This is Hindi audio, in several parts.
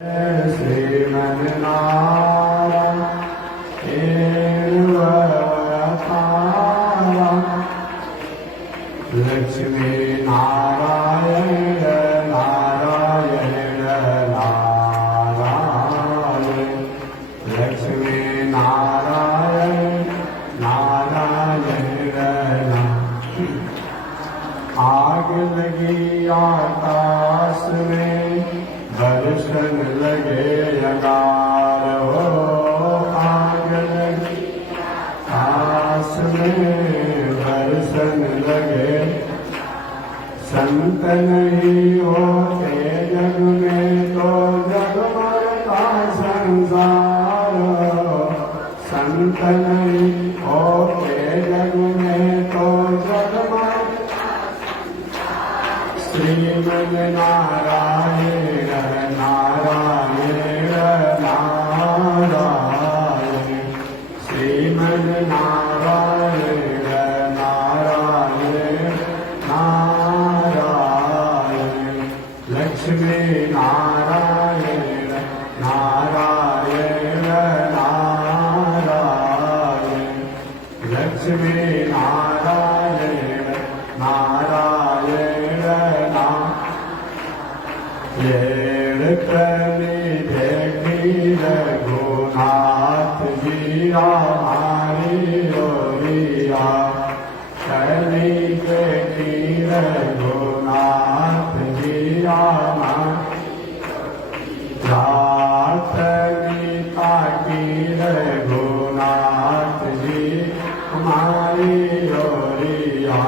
लक्ष्मी नारायण नारायण नारायण लक्ष्मी नारायण नारायण आग लगी आकाश में दर्शन लगे अंगार हो आग लगी आकाश में दर्शन लगे संत नहीं होते जग में तो जगमगता संसार संत नहीं होते जग में तो जगमगता श्रीमन नारायण नारायण नारायण श्रीमन नारायण नारायण नारायण लक्ष्मी नारायण नारायण नारायण लक्ष्मी नारायण नारायण रघुनाथ जी हमारी ओरिया कली के रघुनाथ जी गीता की रघुनाथ जी हमारी ओरिया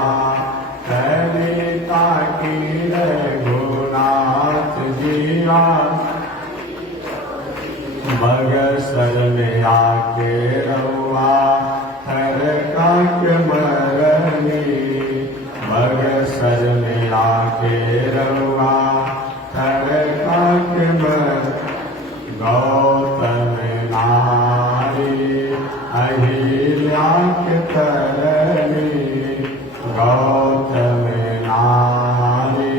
कलिता की रघुनाथ जी बगसर में आके रहुआ हर काक्य मरनी बगसर में आके रहुआ हर काक्य मर गौतम नारी अहिल्या के तरनी गौतम नारी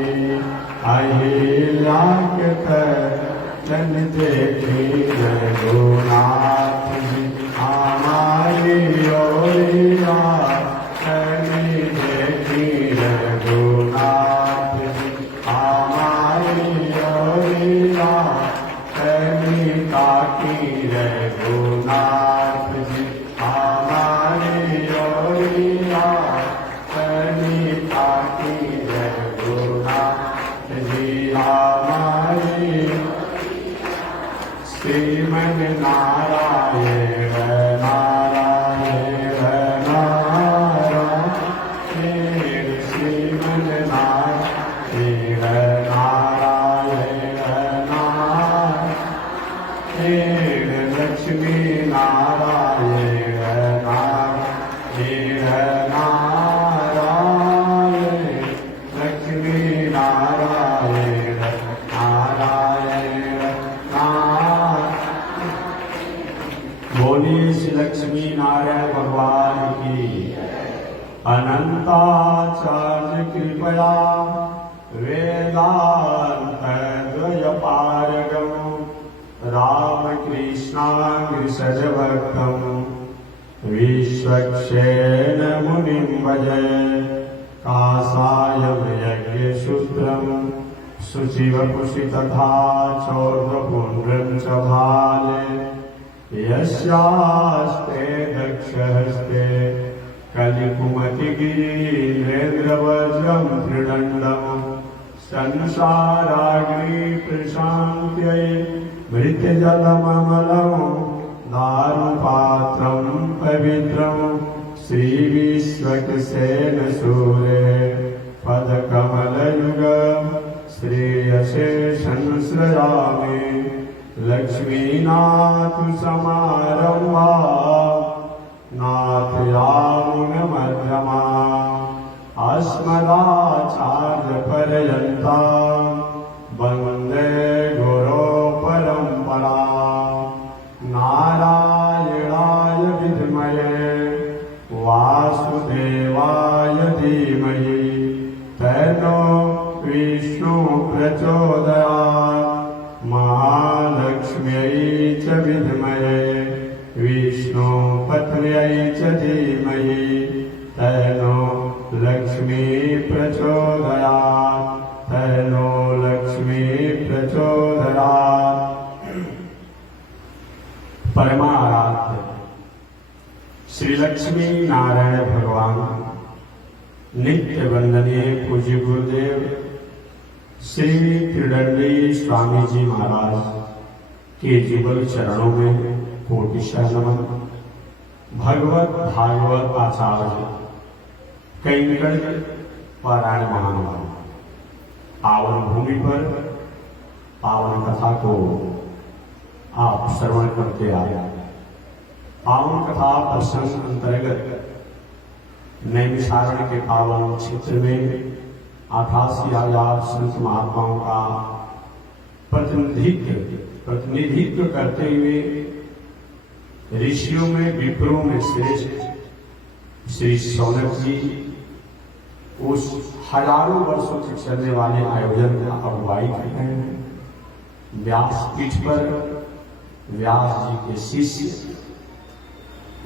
अहिल्या के तरन देखी रघुनाथ जी हमारी ओरिया कली देखी रघुनाथ जी हमारी ओरिया कली ताकी रघुनाथ जी हमारी ओरिया कली ताकी रघुनाथ जी हमारी श्रीमन नारायण नारायण नारायण श्रीमन नारायण नारायण नारायण लक्ष्मी नारायण नारायण नारायण लक्ष्मी नारायण नारायण बोलिए श्री लक्ष्मी नारायण भगवान की अनंताचार्य कृपया वेदांत द्वय पारगम रामकृष्णाग्रसज भक्तम विश्वक्षेण मुनिं भजे कासायं यज्ञसूत्रं शुचिवपुषि तथा चौर्ध्वपुण्ड्रं च भाले यस्यास्ते दक्षहस्ते कलिकुमतिगिरीन्द्रवज्रं त्रिदण्डं संसाराग्नि प्रशान्त्यै मृत्यजलममलं दारुपात्रं पवित्रं श्रीविश्वक्सेन सूरे पदकमलयुग श्रेयसे संश्रयामि लक्ष्मीनाथ समारम्भा नाथयामुन मध्यमा अस्मदाचार्यपर्यन्ता वन्दे गुरो परम्परा नारायणाय विद्महे वासुदेवाय धीमहि तन्नो विष्णु प्रचोदयात्। महालक्ष्म्यै च विद्महे विष्णुपत्न्यै च धीमहि तन्नो लक्ष्मी प्रचोदयात् तन्नो लक्ष्मी प्रचोदयात्। परमाराध्य श्री लक्ष्मी नारायण भगवान नित्य वंदनीय पूज्य गुरुदेव श्री त्रिदंडी स्वामी जी महाराज के जुगल चरणों में कोटिशः नमन। भगवत भागवत आचार्य कैंकड़ पारायण महानुभाव पावन भूमि पर पावन कथा को आप श्रवण करते आए। पावन कथा प्रसंग अंतर्गत नैमिषारण्य के पावन क्षेत्र में 88,000 संत महात्माओं का प्रतिनिधित्व करते हुए ऋषियों में विप्रों में श्रेष्ठ श्री शौनक जी उस हजारों वर्षों तक चलने वाले आयोजन का अगुवाई कर रहे हैं। व्यास पीठ पर व्यास जी के शिष्य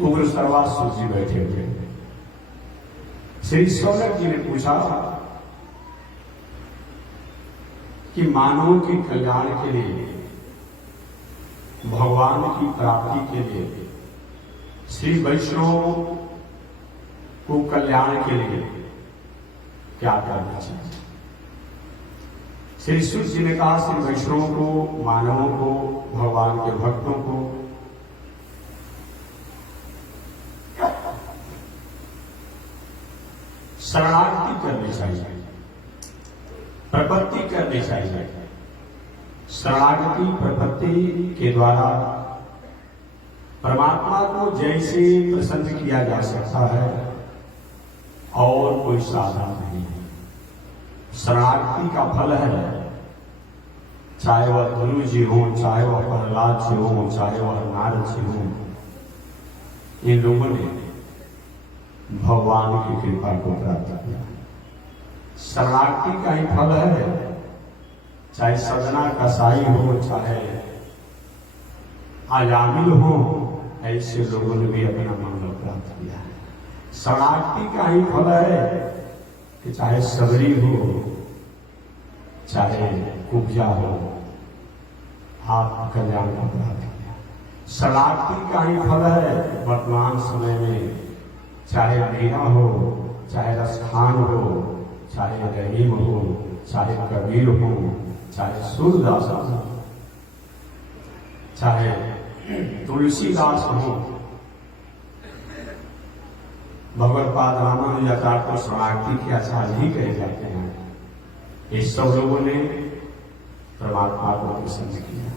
उग्र सर्वासुर जी बैठे हुए हैं। श्री शौनक जी ने पूछा कि मानवों के कल्याण के लिए भगवान की प्राप्ति के लिए श्री वैष्णव को कल्याण के लिए क्या करना चाहिए। श्री सूत जी ने कहा श्री वैष्णवों को मानवों को भगवान के भक्तों को शरणागति करनी चाहिए, प्रपत्ति करनी चाहिए। शरणागति प्रपत्ति के द्वारा परमात्मा को जैसे प्रसन्न किया जा सकता है और कोई साधन नहीं है। शरणागति का फल है, चाहे वह धनु जी हो, चाहे वह प्रहलाद जी हो, चाहे वह नारद जी हो, इन लोगों ने भगवान की कृपा को प्राप्त किया। शरणागति का ही फल है, चाहे सजना कसाई हो, चाहे आयामिल हो, ऐसे लोगों ने भी अपना मंगल प्राप्त किया है। शरणागति का ही फल है कि चाहे सबरी हो, चाहे कुब्जा हो, आप कल्याण को प्राप्त किया। शरणागति का ही फल है वर्तमान समय में, चाहे मीरा हो, चाहे रसखान हो, चाहे रहीम हो, चाहे कबीर हो, चाहे सूरदास हो, चाहे तुलसीदास हो, भगवत पाद रामानुजाचार्य को शरणागति के आचार्य ही कहे जाते हैं। ये सब लोगों ने परमात्मा को प्रसन्न किया।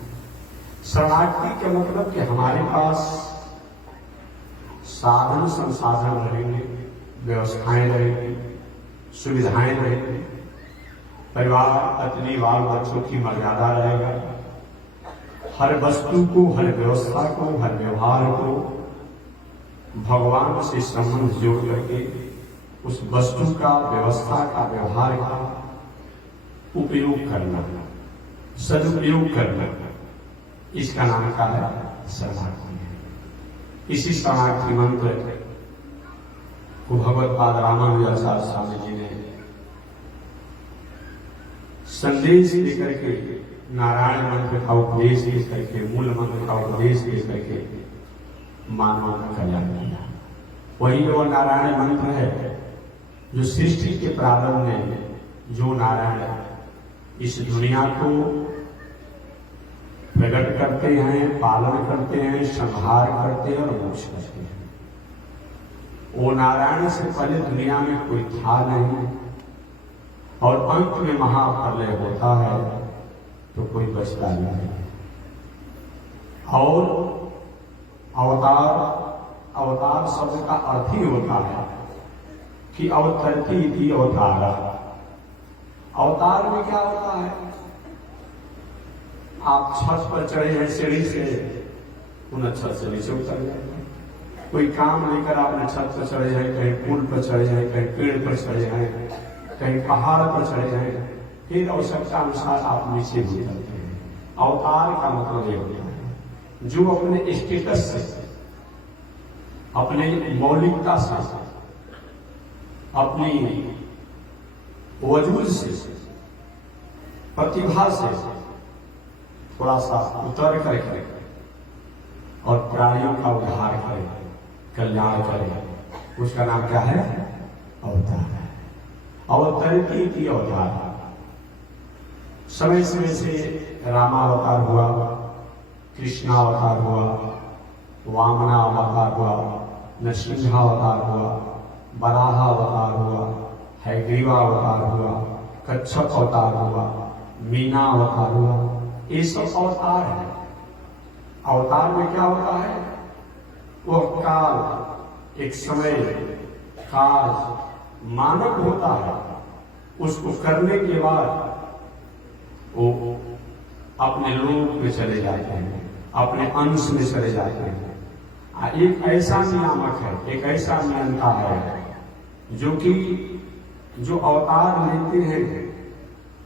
शरणागति का मतलब कि हमारे पास साधन संसाधन रहेंगे, व्यवस्थाएं रहेंगी, सुविधाएं रहेंगी, परिवार पत्नी बाल बच्चों की मर्यादा रहेगा। हर वस्तु को, हर व्यवस्था को, हर व्यवहार को भगवान से संबंध जोड़ करके उस वस्तु का, व्यवस्था का, व्यवहार का उपयोग करना, सदुपयोग करना, इसका नाम का है शरणागति। इसी शरणागति मंत्र को भगवत पाद रामानुजाचार्य स्वामी जी ने संदेश देकर के, नारायण मंत्र का उपदेश देकर के, मूल मंत्र का उपदेश देकर के मानव का कल्याण किया। वही वो नारायण मंत्र है जो सृष्टि के प्रारंभ में जो नारायण इस दुनिया को प्रकट करते हैं, पालन करते हैं, संहार करते हैं और मोक्ष करते हैं। वो नारायण से पहले दुनिया में कोई था नहीं, और अंत में महाप्रलय होता है तो कोई बचता नहीं। और अवतार शब्द का अर्थ ही होता है कि अवतरती थी अवतारा। अवतार में क्या होता है? आप छत पर चढ़े हैं सीढ़ी से, उन छत से नीचे उतर गए। कोई काम लेकर आपने छत पर चढ़े हैं, कहीं पुल पर चढ़े हैं, कहीं पेड़ पर चढ़े हैं, कहीं पहाड़ पर चढ़े हैं, फिर आवश्यकता अनुसार आप नीचे भी उतरते हैं। अवतार का मतलब ये होता है जो अपने स्टेटस से, अपने मौलिकता से, अपनी वजूद से, प्रतिभा से थोड़ा सा उतर करके और प्राणियों का उद्धार करे, कल्याण करे, उसका नाम क्या है? अवतार है। अवतरित की अवतार। समय समय से रामावतार हुआ, कृष्णावतार हुआ, वामनावतार हुआ, नरसिंहावतार हुआ, वराहावतार हुआ, हयग्रीवावतार हुआ, कच्छप अवतार हुआ, मीना अवतार हुआ। ये सब अवतार है। अवतार में क्या होता है? वह काल, एक समय, काल मानव होता है, उसको करने के बाद वो अपने लोक में चले जाते हैं, अपने अंश में चले जाते हैं। एक ऐसा नियामक है, एक ऐसा नियंता है जो कि जो अवतार लेते हैं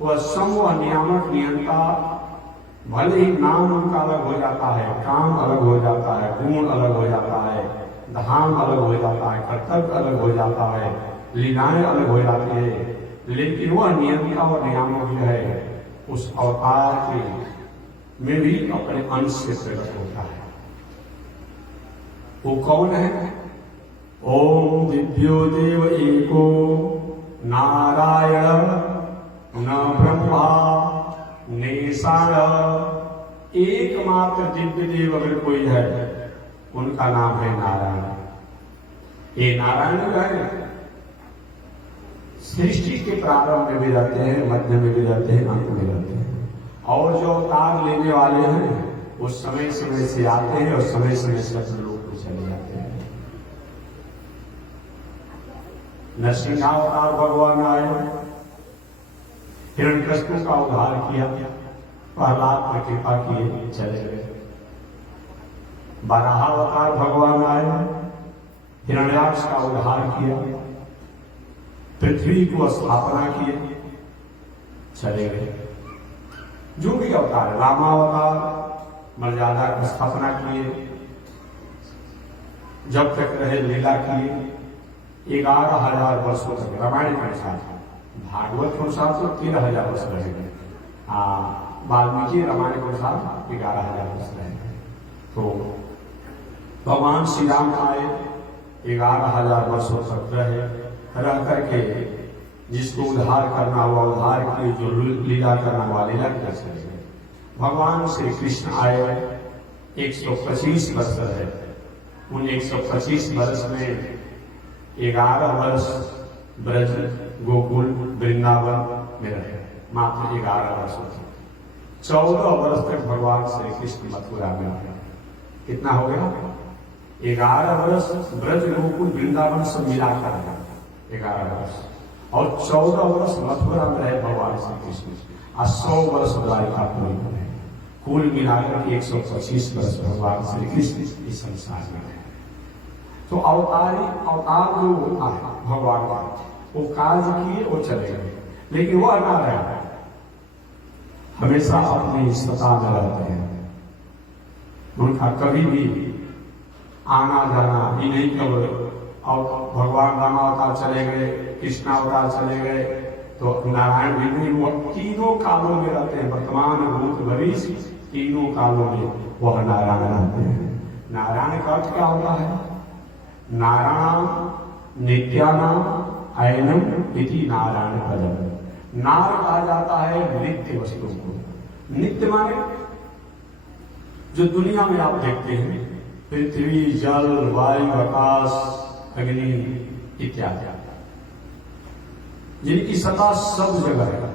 वह समूह नियामक नियंता, भले ही नाम उनका अलग हो जाता है, काम अलग हो जाता है, गुण अलग हो जाता है, धाम अलग हो जाता है, कर्तव्य अलग हो जाता है, लीलाएं अलग हो जाती है, लेकिन वह नियंता और नियामक जो है उस अवतार के में भी अपने अंश से प्रकट होता है। वो कौन है? ओम दिव्यो देव एको नारायण न ब्रह्मा नेसाण। एकमात्र दिव्य देव अगर कोई है उनका नाम है नारायण। ये नारायण जो है सृष्टि के प्रारंभ में भी रहते हैं, मध्य में भी रहते हैं, अंत में रहते हैं। और जो अवतार लेने वाले हैं वो समय समय से आते हैं और समय समय से अपने लोग को चले जाते हैं। नरसिंहावतार भगवान आए, हिरण्यकश्यप का उद्धार किया, प्रहलाद पर कृपा किए, चले गए। वराहावतार भगवान आए, हिरण्याक्ष का उद्धार किया, पृथ्वी को स्थापना किए, चले गए। जो भी अवतार, रामावतार मर्यादा की स्थापना किए, जब तक रहे लीला किए, 11,000 वर्षों तक। रामायण के अनुसार, भागवत के अनुसार तो 13,000 वर्ष रहेंगे, वाल्मीकि रामायण के अनुसार 11,000 वर्ष रहेंगे। तो भगवान श्री राम आए, 11,000 वर्षों तक रह करके जिसको उद्धार करना हुआ उद्धार की, जो लीला करना हुआ लीला कर सके। भगवान श्री कृष्ण आए, 125 वर्ष रहे। उन 125 वर्ष में 11 वर्ष ब्रज, गोकुल, वृंदावन में रहे, मात्र 11 वर्षों तक। 14 वर्ष तक भगवान श्री कृष्ण मथुरा में रहे। कितना हो गया? 11 वर्ष ब्रज, गोकुल, वृंदावन सब मिलाकर 11 वर्ष, और 14 वर्ष मथुरा में रहे भगवान श्री कृष्ण, और 100 वर्ष द्वारिकापुरी में रहे। कुल मिलाकर 125 वर्ष भगवान श्री कृष्ण इस संसार में रहे। तो अवतार जो होता है भगवान का, वो कार्य किए, वो चले गए, लेकिन वो नारायण हमेशा अपनी सत्ता में रहते हैं। उनका कभी भी आना जाना ही नहीं। कब और भगवान रामावतार चले गए, कृष्णावतार चले गए, तो नारायण भी नहीं। वो तीनों कालों में रहते हैं, वर्तमान, भूत, भविष्य, तीनों कालों में वह नारायण रहते हैं। नारायण का अर्थ क्या होता है? नारायण नित्यानाम अयनम इति नारायण पदम। नार कहा जाता है नित्य वस्तु को। नित्य माने जो दुनिया में आप देखते हैं, पृथ्वी, जल, वायु, आकाश, अग्नि इत्यादि, जिनकी सत्ता सब जगह है,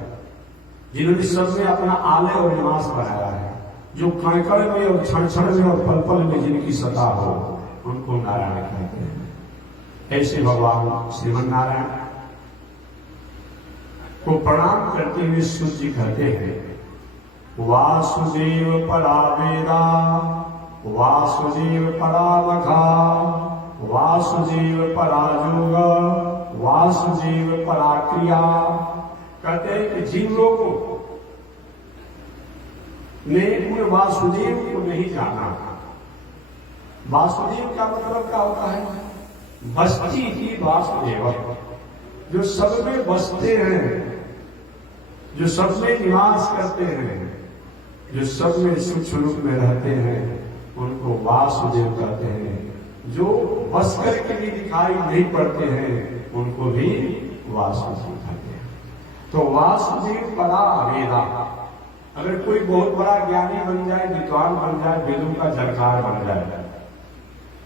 जिन्होंने सब में अपना आलय और निवास बनाया है, जो कण कण में और क्षण क्षण में और पल पल में जिनकी सत्ता हो, उनको नारायण कहते हैं। ऐसे भगवान श्रीमन नारायण को प्रणाम करते हुए सूर्य कहते हैं, वासुदेव परा वेदा, वासुदेव परा वघा, वासुदेव परा योग, वासुदेव परा क्रिया। कहते हैं कि जिन लोगों ने उन वासुदेव को नहीं जाना। वासुदेव का मतलब क्या होता है? बस्ती ही वासुदेव, जो सब में बसते हैं, जो सब में निवास करते हैं, जो सब में सुख स्वरूप में रहते हैं, उनको वासुदेव कहते हैं। जो बस करके भी दिखाई नहीं पड़ते हैं, उनको भी वासुदेव कहते हैं। तो वासुदेव परा वेदा, अगर कोई बहुत बड़ा ज्ञानी बन जाए, विद्वान बन जाए, वेदों का जानकार बन जाए,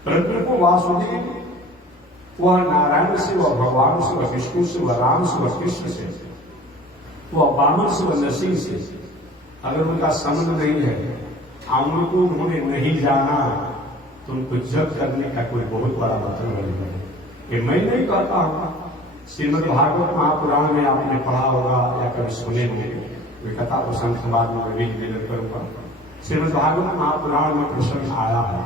परंतु को वासुदेव, वह नारायण से, वह भगवान से, वह विष्णु से, वह राम से, वह कृष्ण से, वह वामन से, वह नरसिंह से, अगर उनका संबंध नहीं है, उनको उन्होंने नहीं जाना, तो उनको जप करने का कोई बहुत बड़ा मतलब नहीं है। ये मैं नहीं कहता हूं, श्रीमद् भागवत महापुराण में आपने पढ़ा होगा या कभी सुने होंगे, वे कथा प्रसंग समाज में मैं भी निवेदन करूंगा। श्रीमद् भागवत महापुराण में प्रसंग आया है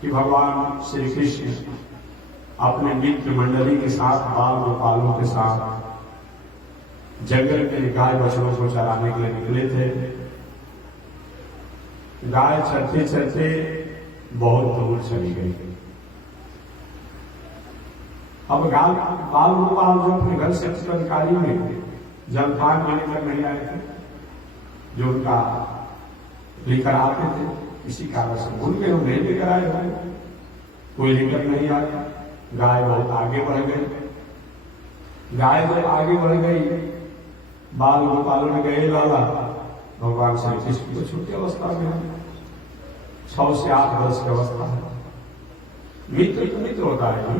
कि भगवान श्री कृष्ण अपने मित्र मंडली के साथ, बाल गोपालों के साथ जंगल में गाय बछड़ों को चराने के लिए निकले थे। गाय चरते चरते बहुत दूर चली गई। अब बाल गोपाल जो अपने घर से चित्रकारी में जलपान लेने तक नहीं आए थे, जो उनका लेकर आते थे, किसी कारण से भूल गए, वो नहीं लेकर आए थे, कोई लेकर नहीं आया। गाय बहुत आगे बढ़ गई। गाय जब आगे बढ़ गई, बाल गोपालों ने गए लाला, भगवान श्री कृष्ण को छोटी अवस्था में 6 से 8 वर्ष की अवस्था है। मित्र तो मित्र होता है।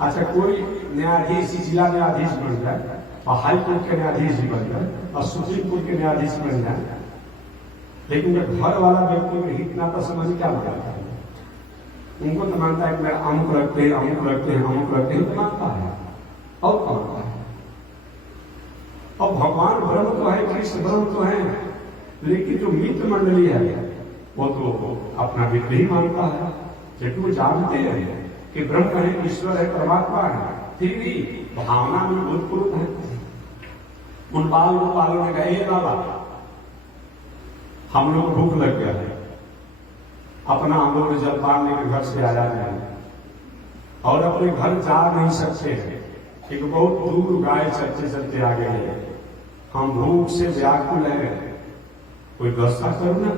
अच्छा, कोई न्यायाधीश, जिला न्यायाधीश बन जाए और हाई कोर्ट के न्यायाधीश भी बन जाए और सुप्रीम कोर्ट के न्यायाधीश बन जाए, लेकिन जब घर वाला व्यक्ति में हित नाता समझ क्या लगाता है? उनको तो मानता है कि मेरा अमुक रखते हैं, अमुक रखते हैं, अमुक रखते हैं, तो मानता है और मानता है। और भगवान ब्रह्म तो है, कृष्ण ब्रह्म तो है, लेकिन जो मित्र मंडली है वो तो अपना मित्र ही मानता है, क्योंकि वो जानते हैं कि ब्रह्म है, ईश्वर है, परमात्मा है, फिर भी भावना में भूतपूर्व है। उन बाल गोपालों ने कहा, बाबा हम लोग भूख लग गया है, अपना हम लोग जलपान लेकर घर से आया नहीं और अपने घर जा नहीं सकते हैं, एक बहुत दूर गाय चलते चलते आ गए हैं, हम भूख से व्याकुल हैं, कोई व्यवस्था करो ना।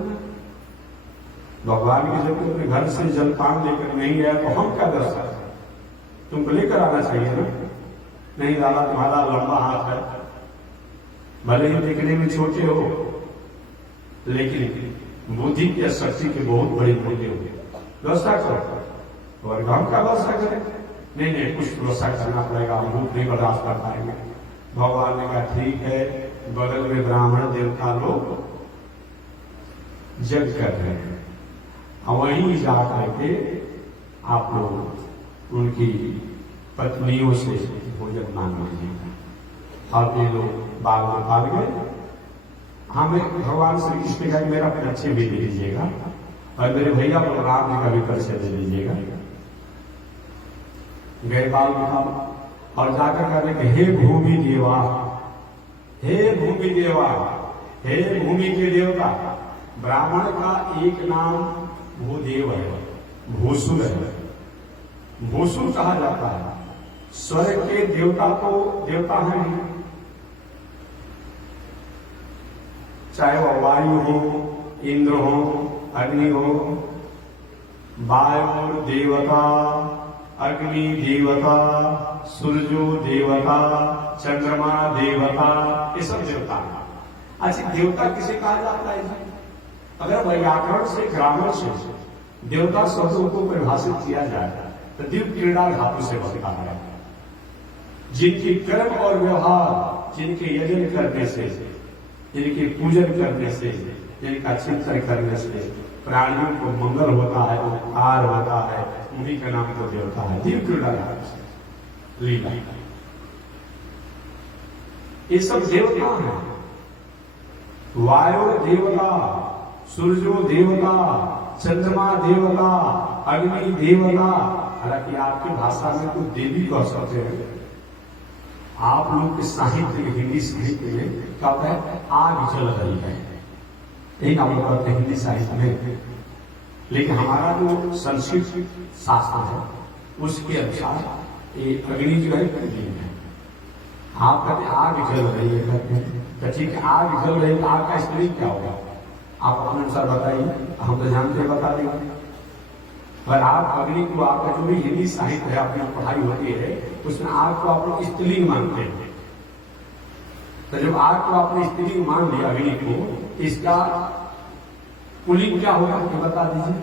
भगवान की जब तुमने घर से जलपान लेकर नहीं गया तो हम क्या व्यवस्था करें? तुमको लेकर आना चाहिए ना। नहीं दादा, तुम्हारा लंबा हाथ है, भले ही देखने में छोटे हो, लेकिन बुद्धि की शक्ति के बहुत बड़ी बुद्धि हो, व्यवस्था करो। और हम क्या व्यवस्था करें? नहीं, कुछ व्यवस्था करना पड़ेगा, हम भूख नहीं बर्दाश्त कर पाएंगे। भगवान ने कहा ठीक है, बगल में ब्राह्मण देवता लोग जग कर रहे हैं, वहीं जा करके आप लोग उनकी पत्नियों से भोजन मांग लीजिए। अब ये लोग बाल गोपाल गए, हमें भगवान श्री कृष्ण का मेरा परिचय भी दे दीजिएगा और मेरे भैया बलराम जी का भी परिचय दे दीजिएगा। गए बाल गोपाल और जाकर कहने के, हे भूमि देवा, हे भूमि देवा, हे भूमि के देवता। ब्राह्मण का एक नाम भूदेव है, भूसुर है, भूसुर कहा जाता है। स्वर्ग के देवता तो देवता है, चाहे वह वायु हो, इंद्र हो, अग्नि हो, वायु देवता, अग्नि देवता, सूर्यो देवता, चंद्रमा देवता, ये सब देवता है। अच्छा, देवता किसे कहा जाता है? अगर व्याकरण से, ग्रामर से देवता शब्दों को परिभाषित किया जाए तो दिव्य क्रीड़ा धातु से बनता है। जिनके कर्म और व्यवहार, जिनके यजन करने से, जिनके पूजन करने से, जिनका चिंतन करने से प्राणियों को मंगल होता है, उपकार होता है, उन्हीं का नाम तो देवता है। दिव्य क्रीड़ा धातु से लीला, ये सब देवता हैं। वायु देवता, सूर्यो देवता, चंद्रमा देवता, अग्नि देवता। हालांकि आपकी भाषा में कुछ देवी कह सकते हैं, आप लोग के साहित्य, हिंदी साहित्य में कहते हैं आग जल रही है, यही हम लोग करते हैं हिंदी साहित्य में। लेकिन हमारा जो संस्कृत शास्त्र है उसके अनुसार ये अग्नि जो है पुलिंग है। आप कहते आग जल रही है, कहते हैं तो ठीक है, आग जल रही तो आग का स्त्रीलिंग क्या होगा? आप अपने अनुसार बताइए, हम तो जानते हैं, बता देंगे। पर आप अग्नि को, आपका जो भी हिंदी साहित्य है, अपनी पढ़ाई होती है उसमें आग को आप लोग स्त्रीलिंग मानते हैं। तो जब आग को आपने स्त्रीलिंग मान लिया अग्नि को, इसका पुल्लिंग क्या होगा ये बता दीजिए।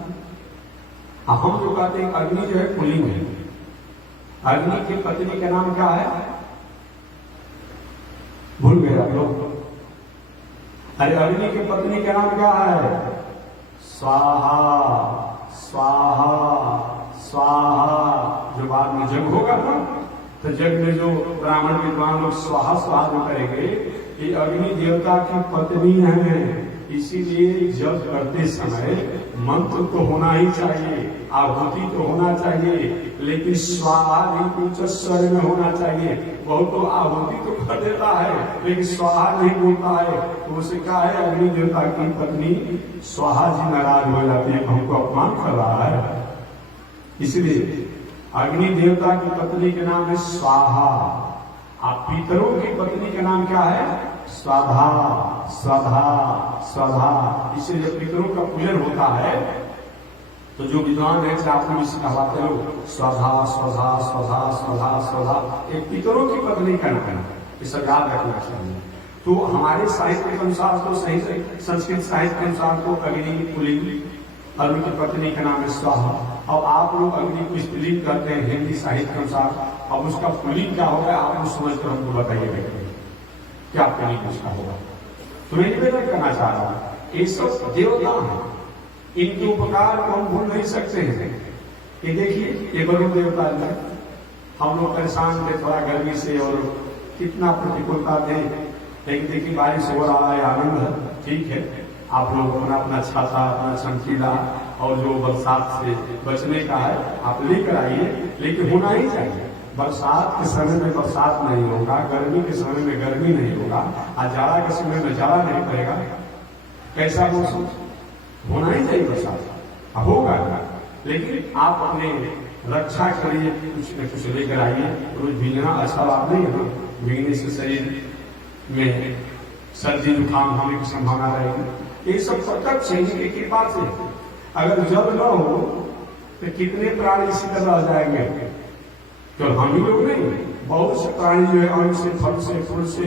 हम जो कहते हैं अग्नि जो है पुल्लिंग है, अग्नि की पत्नी का नाम क्या है? भूल गए आप लोग? अरे अग्नि की पत्नी का नाम क्या है? स्वाहा स्वाहा स्वाहा। जो बाद में जग होगा ना, तो जग में जो ब्राह्मण विद्वान लोग स्वाहा स्वाहा जो करेंगे, ये अग्नि देवता की पत्नी है। इसीलिए जब करते समय मंत्र तो होना ही चाहिए, आहुति तो होना चाहिए, लेकिन स्वाहा नहीं उच्च स्वर में होना चाहिए। बहुत तो आहुति तो कर देता है लेकिन स्वाहा नहीं बोलता है, तो उसे क्या है? अग्नि देवता की पत्नी स्वाहा जी नाराज हो जाती है, हमको अपमान कर रहा है। इसलिए अग्नि देवता की पत्नी के नाम है स्वाहा। आप पितरों की पत्नी का नाम क्या है? स्वाधा स्वाधा स्वाधा। इसलिए जब पितरों का पूजन होता है तो जो विद्वान है आपने भी सिखाते हो स्वधा स्वधा स्वधा स्वधा स्वधा, एक पितरों की पत्नी का नाम है, इसे याद रखना चाहिए। तो हमारे साहित्य के अनुसार तो सही संस्कृत साहित्य के अनुसार तो अग्नि पुल्लिंग, अग्नि की पत्नी का नाम है स्वाहा। अब आप लोग अग्नि को स्त्रीलिंग करते हैं हिंदी साहित्य के अनुसार, अब उसका पुल्लिंग क्या होगा आप लोग समझ कर हमको बताइए क्या पुल्लिंग उसका होगा। तो मैं निवेदन करना चाह रहा हूं, ये सब देवता है, इनके उपकार को हम भूल नहीं सकते हैं। ये देखिए ये वरुण देवता है, हम लोग परेशान थे थोड़ा गर्मी से और कितना प्रतिकूलता थे, लेकिन देखिए बारिश हो रहा है, आनंद है, ठीक है। आप लोग अपना अपना छाता, अपना चमकीला और जो बरसात से बचने का है आप लेकर आइए, लेकिन होना ही चाहिए। बरसात के समय में बरसात नहीं होगा, गर्मी के समय में गर्मी नहीं होगा, और जाड़ा के समय में जाड़ा नहीं पड़ेगा। कैसा मौसम होना ही चाहिए, बरसात होगा। लेकिन आप अपने रक्षा के लिए कुछ न कुछ लेकर आइए। रोज भीगना अच्छा बात नहीं है, भीगने से शरीर में सर्दी जुकाम होने की संभावना रहेगी। ये सब प्रत्यक्ष है की कृपा से। अगर जल न हो तो कितने प्राणी इसी तरह रह जाएंगे? तो हम ही लोग नहीं, बहुत से प्राणी जो है अन्न से, फल से, फूल से,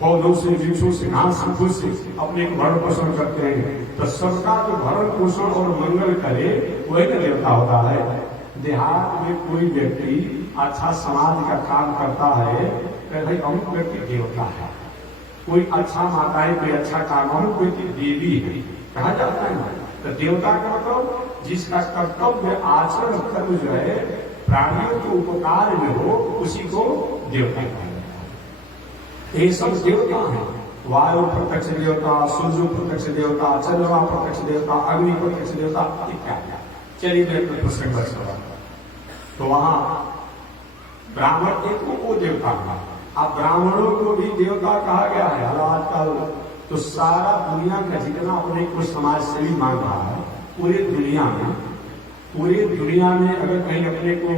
पौधों से, वृक्षों से, घास फूस से अपने को भरण पोषण करते हैं। तो सबका जो भरण पोषण और मंगल करे वही न देवता होता है। देहात में कोई व्यक्ति अच्छा समाज का काम करता है तो भाई अमुक व्यक्ति देवता है। कोई अच्छा माताएं कोई अच्छा काम, अमुक व्यक्ति देवी है कहा जाता है ना। तो देवता का मतलब जिसका कर्तव्य आचरण कर्म जो है प्राणियों के उपकार में हो, उसी को देवता कहा जाता है। ये सब देवता है। वायु प्रत्यक्ष देवता, सूर्य प्रत्यक्ष देवता, चंद्रमा प्रत्यक्ष देवता, अग्नि प्रत्यक्ष देवता इत्यादि। चलिए मैं अपने प्रसंग पर सवाल, तो वहां ब्राह्मण एक वो देवता था। अब ब्राह्मणों को भी देवता कहा गया है। आजकल तो सारा दुनिया का जितना अपने को समाज सेवी मान रहा है, पूरे दुनिया में अगर कहीं अपने को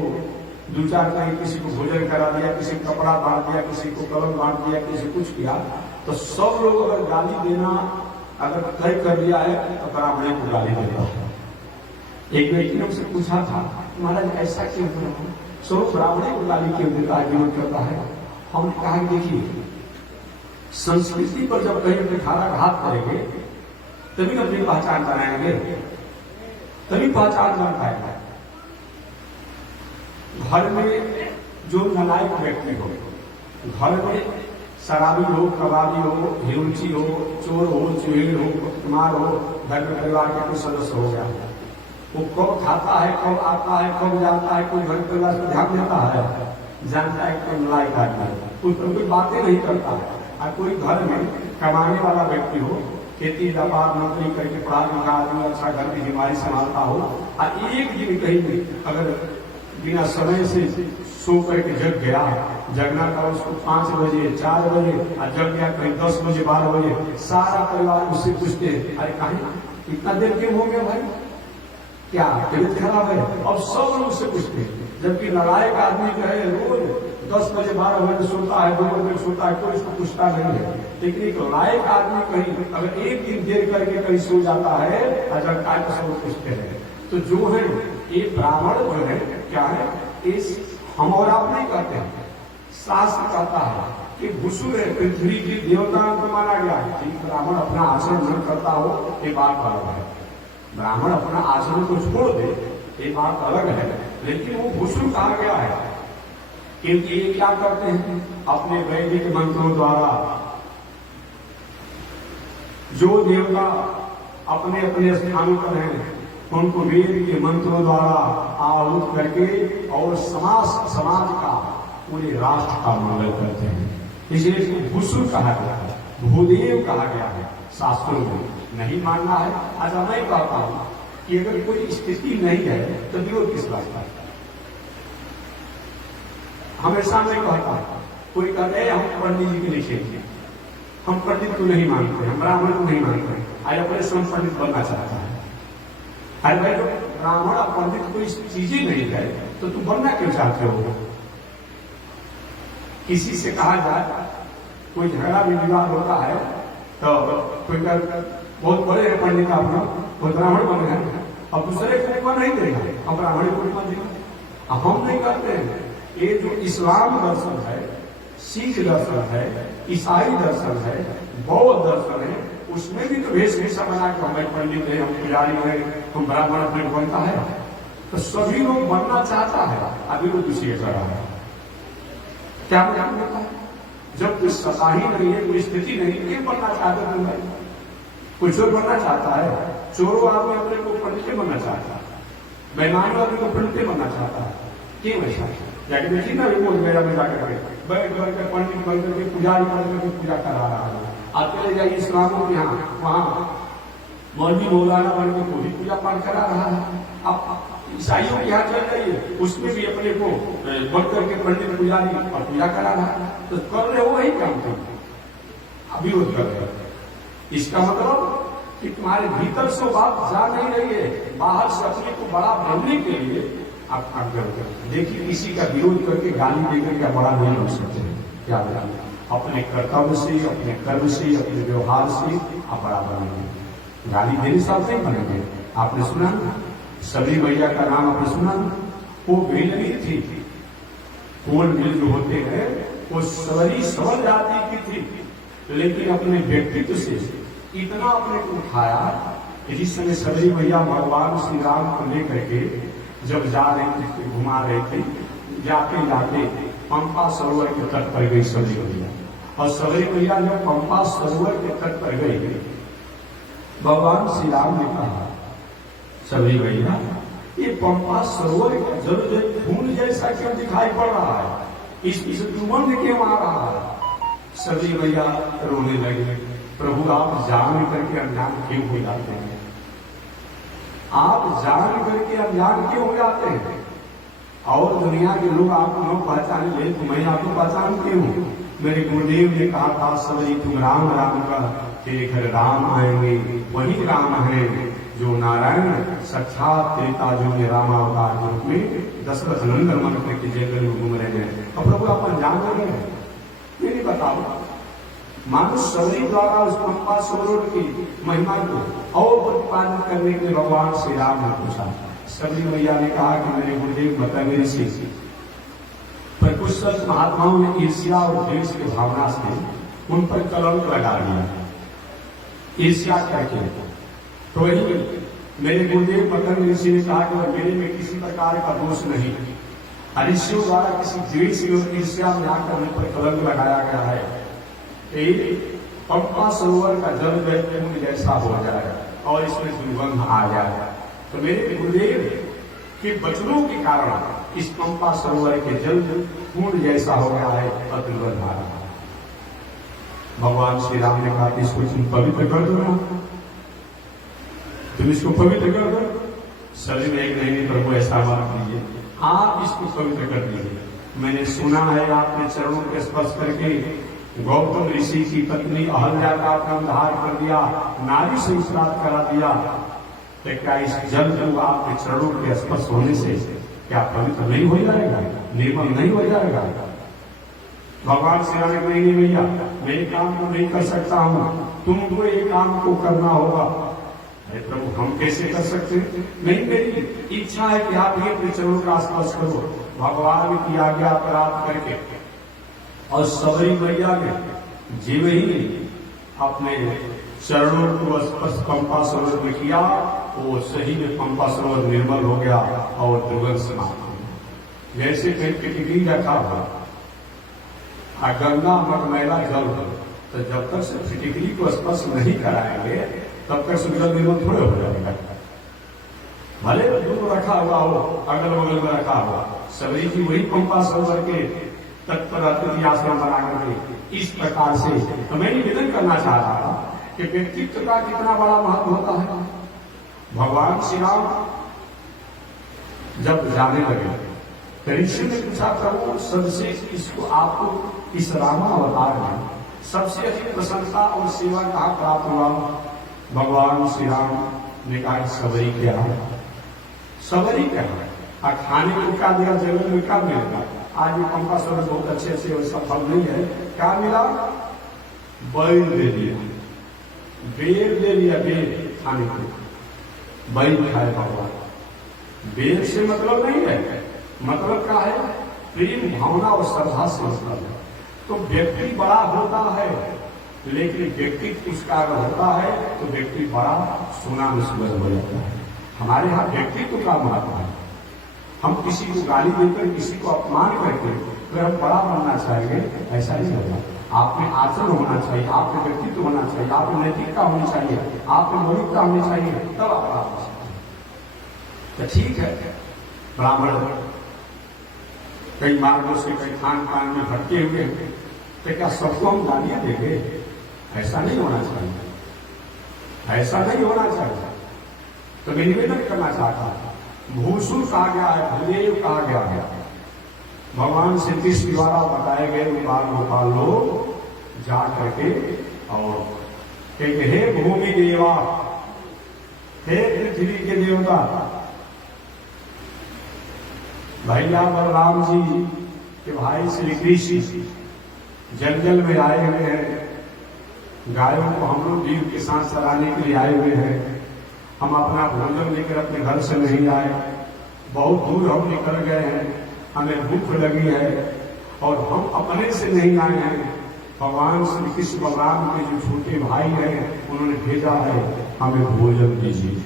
दो चार कहीं किसी को भोजन करा दिया, किसी को कपड़ा बांट दिया, किसी को कलम बांट दिया, किसी कुछ किया, तो सब लोग अगर गाली देना अगर तय कर दिया है तो ब्राह्मण को गाली देता है। एक व्यक्ति ने उसे पूछा था, महाराज ऐसा क्यों हो रहा है? स्वरूप ब्राह्मण को गाली क्यों देता है, विरोध करता है? हमने कहा देखिए संस्कृति पर जब कहीं अपने घात करेंगे तभी अपनी पहचान बनाएंगे, तभी पहचान बन पाएगा। घर में जो नालायक व्यक्ति हो, घर में शराबी हो, कबाबी हो, हिरुचि हो, चोर हो, चुहेल हो, कुमार हो, घर में परिवार का कोई सदस्य हो गया, वो कब खाता है, कब आता है, कब जाता है, कोई घर परिवार पर ध्यान देता है, जानता है कोई नालायक आदमी, कोई बातें नहीं करता है। और कोई घर में कमाने वाला व्यक्ति हो, खेती व्यापार नौकरी करके पढ़ा लिखा आदमी, अच्छा घर की बीमारी संभालता हो, और एक दिन कहीं अगर बिना समय से सो करके जग गया, जगना था उसको 5 बजे 4 बजे, और जग गया कहीं 10 बजे 12 बजे, सारा परिवार उससे पूछते अरे कहीं इतना देर क्यों हो गया भाई, क्या तबियत खराब है? अब सब लोग उससे पूछते, जबकि नालायक आदमी जो है रोज 10 बजे 12 बजे सोता है, 2 बजे सोता है, कोई उसको पूछता नहीं है। लेकिन एक लायक आदमी कहीं अगर एक दिन देर करके कहीं सो जाता है, जगता है तो सब पूछते हैं। तो जो है ये ब्राह्मण जो है क्या है, इस हम और आप नहीं कहते हैं, शास्त्र कहता है कि भूसुर है, पृथ्वी की देवता को माना गया है। ब्राह्मण अपना आचरण न करता हो ये बात अलग है, ब्राह्मण अपना आचरण को छोड़ दे ये बात अलग है, लेकिन वो भूसुर कहा गया है क्योंकि ये क्या करते हैं, अपने वैदिक मंत्रों द्वारा जो देवता अपने अपने स्थानों पर हैं उनको वेद के मंत्रों द्वारा आहुत करके और समाज का पूरे राष्ट्र का मंगल करते हैं। इसलिए इसको भूसुर कहा गया है, भूदेव कहा गया है शास्त्रों में। नहीं मानना है, आज मैं कहता हूं कि अगर कोई स्थिति नहीं है तो विरोध किस बात का? हमेशा मैं कहता हूं, कोई कहते हैं हम पंडित जी के लिखे, हम पंडित को नहीं मानते, हम ब्राह्मण को नहीं मानते, आज अपने स्वयं पंडित बनना चाहता है। अरे भाई तो ब्राह्मण और पंडित कोई चीज ही नहीं है तो तुम बनना क्यों चाहते हो? किसी से कहा जाए, कोई झगड़ा भी विवाद होता है तो कोई बहुत बड़े हैं पंडित आप लोग, वो ब्राह्मण बन गए, अब दूसरे को बन नहीं देगा, हम ब्राह्मण को बन देगा। हम नहीं करते हैं। ये जो इस्लाम दर्शन है, सिख दर्शन है, ईसाई दर्शन है, बौद्ध दर्शन है, उसमें भी तो वेशभूषा बना के हमें पंडित है, हम पुजारी है, हम ब्राह्मण अपने बनता है, तो सभी लोग बनना चाहता है, अभी वो दूसरी कर रहा है। क्या ध्यान देता है? जब कोई सत्ता ही नहीं है, कोई स्थिति नहीं है, क्यों बनना चाहते तुम भाई? कोई चोर बनना चाहता है, चोरों आदमी अपने को पंडित बनना चाहता है, बेईमान आदमी को पंडित बनना चाहता है, क्यों ऐसा? जाके देखिए ना, रिपोर्ट मेरा में जाकर बैठ कर पंडित बनकर के पुजारी बनकर के पूजा करा रहा है। आप चले जाइए इस्लामों के यहाँ, वहां मौलवी मौलाना बनकर को भी पूजा पाठ करा रहा है। अब ईसाइयों के यहाँ चल जाइए, उसमें भी अपने को बनकर के पंडित पुजारी और पूजा करा रहा है। तो कर रहे हो वही काम तुम विरोध कर रहे हो। इसका मतलब कि तुम्हारे भीतर से बात जा नहीं रही है, बाहर से अपने को बड़ा बनने के लिए आप काम करते हैं। देखिए किसी का विरोध करके गाली देकर क्या बड़ा नहीं हो सकते हैं, क्या अपने कर्तव्य से, अपने कर्म से, अपने व्यवहार से आप बड़ा बनेंगे। गाली देने से आप नहीं बनेंगे। आपने सुना सबरी मैया का नाम आपने सुना, वो बेलनी थी, कोल मिल जो होते हैं वो सबरी सबल जाति की थी, लेकिन अपने व्यक्तित्व से इतना अपने को उठाया कि जिस समय सबरी मैया भगवान श्री राम को लेकर के जब जा रहे थे, घुमा रहे थे, जाते जाते पंपा सरोवर के तट पर गई सबरी मैया। और सबरी मैया जब पंपा सरोवर के तट पर गई, भगवान श्री राम ने कहा सबरी मैया ये पंपा सरोवर का जल खून जैसा क्यों दिखाई पड़ रहा है, इस दुर्गंध क्यों आ रहा है? सबरी मैया रोने लगे, प्रभु आप जान करके अनजान क्यों हो जाते हैं? आप जान करके अनजान क्यों हो जाते हैं? और दुनिया के लोग आपको न पहचान ले तो मैं आपको पहचान क्यों? मेरे गुरुदेव ने कहा था सबरी तुम राम राम का, तेरे घर राम आएंगे, वही राम है जो नारायण साक्षात त्रेता जो में रामावतार रूप में दशरथ नंदन मन के जंगल में घूम रहे हैं। और प्रभु आप अनजान हो गए, नहीं बताओ। मानुष सबरी द्वारा उस पंपा सरोवर की महिमा को और प्रतिपादित करने के लिए भगवान श्री राम ने पूछा। सबरी मैया ने कहा कि मेरे गुरुदेव बता मेरे से पर कुछ संत महात्माओं ने ईर्ष्या और द्वेष की भावना से उन पर कलंक लगा दिया, ईर्ष्या करके। तो वही मेरे गुरुदेव मदन ऋषि ने कहा कि मेरे में किसी प्रकार का दोष नहीं, ऋषियों द्वारा किसी द्वेष और ईर्ष्या में आकर उन पर कलंक लगाया गया है। पंपा सरोवर का जल खून जैसा हो जाए और इसमें दुर्गंध आ जाए। तो मेरे गुरुदेव के वचनों के कारण इस पंपा सरोवर के जल खून जैसा हो गया है और दुर्गंध आ रहा है। भगवान श्री राम ने कहा कि इसको तुम पवित्र कर दो ना, तुम इसको पवित्र कर दो। सभी में एक नहीं प्रभु ऐसा बात कीजिए, आप इसको पवित्र कर दीजिए। मैंने सुना है आपने चरणों के स्पर्श करके गौतम ऋषि की पत्नी अहल्या का अपना उद्धार कर दिया, नारी से श्राद्ध करा दिया। तो क्या इस जल को आपके चरणों के स्पर्श होने से क्या पवित्र नहीं हो जाएगा, निर्मल नहीं हो जाएगा? भगवान श्री राम नहीं भैया मैं ये काम को नहीं कर सकता हूँ, तुमको ये काम को करना होगा। अरे प्रभु हम कैसे कर सकते? नहीं, मेरी इच्छा है कि आप ये अपने चरणों का स्पर्श करो। भगवान की आज्ञा प्राप्त करके और सबरी मैया ने जीव ही अपने चरणों को स्पर्श पंपा सरोवर में किया, वो सही में पंपा सरोवर निर्मल हो गया और दुर्गंध समाप्त हो गया। जैसे कहीं पिटिकरी रखा हुआ गंगा मगमैला जल हो, तो जब तक से फिटिकरी को स्पर्श नहीं कराएंगे तब तक सुंदर निर्मल थोड़े हो जाएगा। भले दूर रखा हुआ हो, अगल बगल में रखा हुआ, सबरी जी वही पंपा सरोवर के तट पर अतिथि आश्रम बना करके इस प्रकार से। तो मैं निवेदन करना चाह रहा था कि व्यक्तित्व का कितना बड़ा महत्व होता है। भगवान श्री राम जब जाने लगे तो ऋषि ने पूछा प्रभु सबसे इसको आपको इस रामावतार में सबसे अधिक प्रशंसा और सेवा कहाँ प्राप्त हुआ? भगवान श्री राम ने कहा सबरी क्या है, सबरी क्या है, खाने को क्या दिया, जगह में क्या मिलेगा? आज ये पंपा सरोवर बहुत अच्छे से वैसा फल नहीं है, क्या मिला? बैल दे दिया, बेर दे दिया, बेर खाने को, बैल खाए भगवान। बेर से मतलब नहीं है, मतलब क्या है? प्रेम भावना और श्रद्धा से मतलब है। तो व्यक्ति बड़ा होता है, लेकिन व्यक्तित्व उसका अगर होता है तो व्यक्ति बड़ा सोना में सुगंध हो जाता है। हमारे यहाँ व्यक्तित्व का महत्व है। हम किसी को गाली देकर, किसी को अपमान करके अगर हम बड़ा बनना चाहेंगे, ऐसा नहीं होगा। आप में आचरण होना चाहिए, आप में व्यक्तित्व होना चाहिए, आप में नैतिकता होनी चाहिए, आप में मौलिकता होनी चाहिए, तब आप बड़ा हो सकते हैं। तो ठीक है, ब्राह्मण कई मार्गों से कई खान पान में भटके हुए, तो क्या सबको हम गालियां देंगे? ऐसा नहीं होना चाहिए, ऐसा नहीं होना चाहिए। तो मैं निवेदन करना चाहता हूं, भूसुर कहा गया है, भूदेव कहा गया है। भगवान श्री कृष्ण द्वारा बताए गए बाल गोपाल लोग जा करके और कहेंगे हे भूमि देवा, हे पृथ्वी के देवता, भैया बलराम जी के भाई श्री कृष्ण जंगल में आए हुए हैं, गायों को हम लोग जीव के साथ चराने के लिए आए हुए हैं। हम अपना भोजन लेकर अपने घर से नहीं आए, बहुत दूर हम निकल गए हैं, हमें भूख लगी है और हम अपने से नहीं आए हैं। भगवान श्री कृष्ण बलराम के जो छोटे भाई हैं उन्होंने भेजा है, हमें भोजन दीजिए।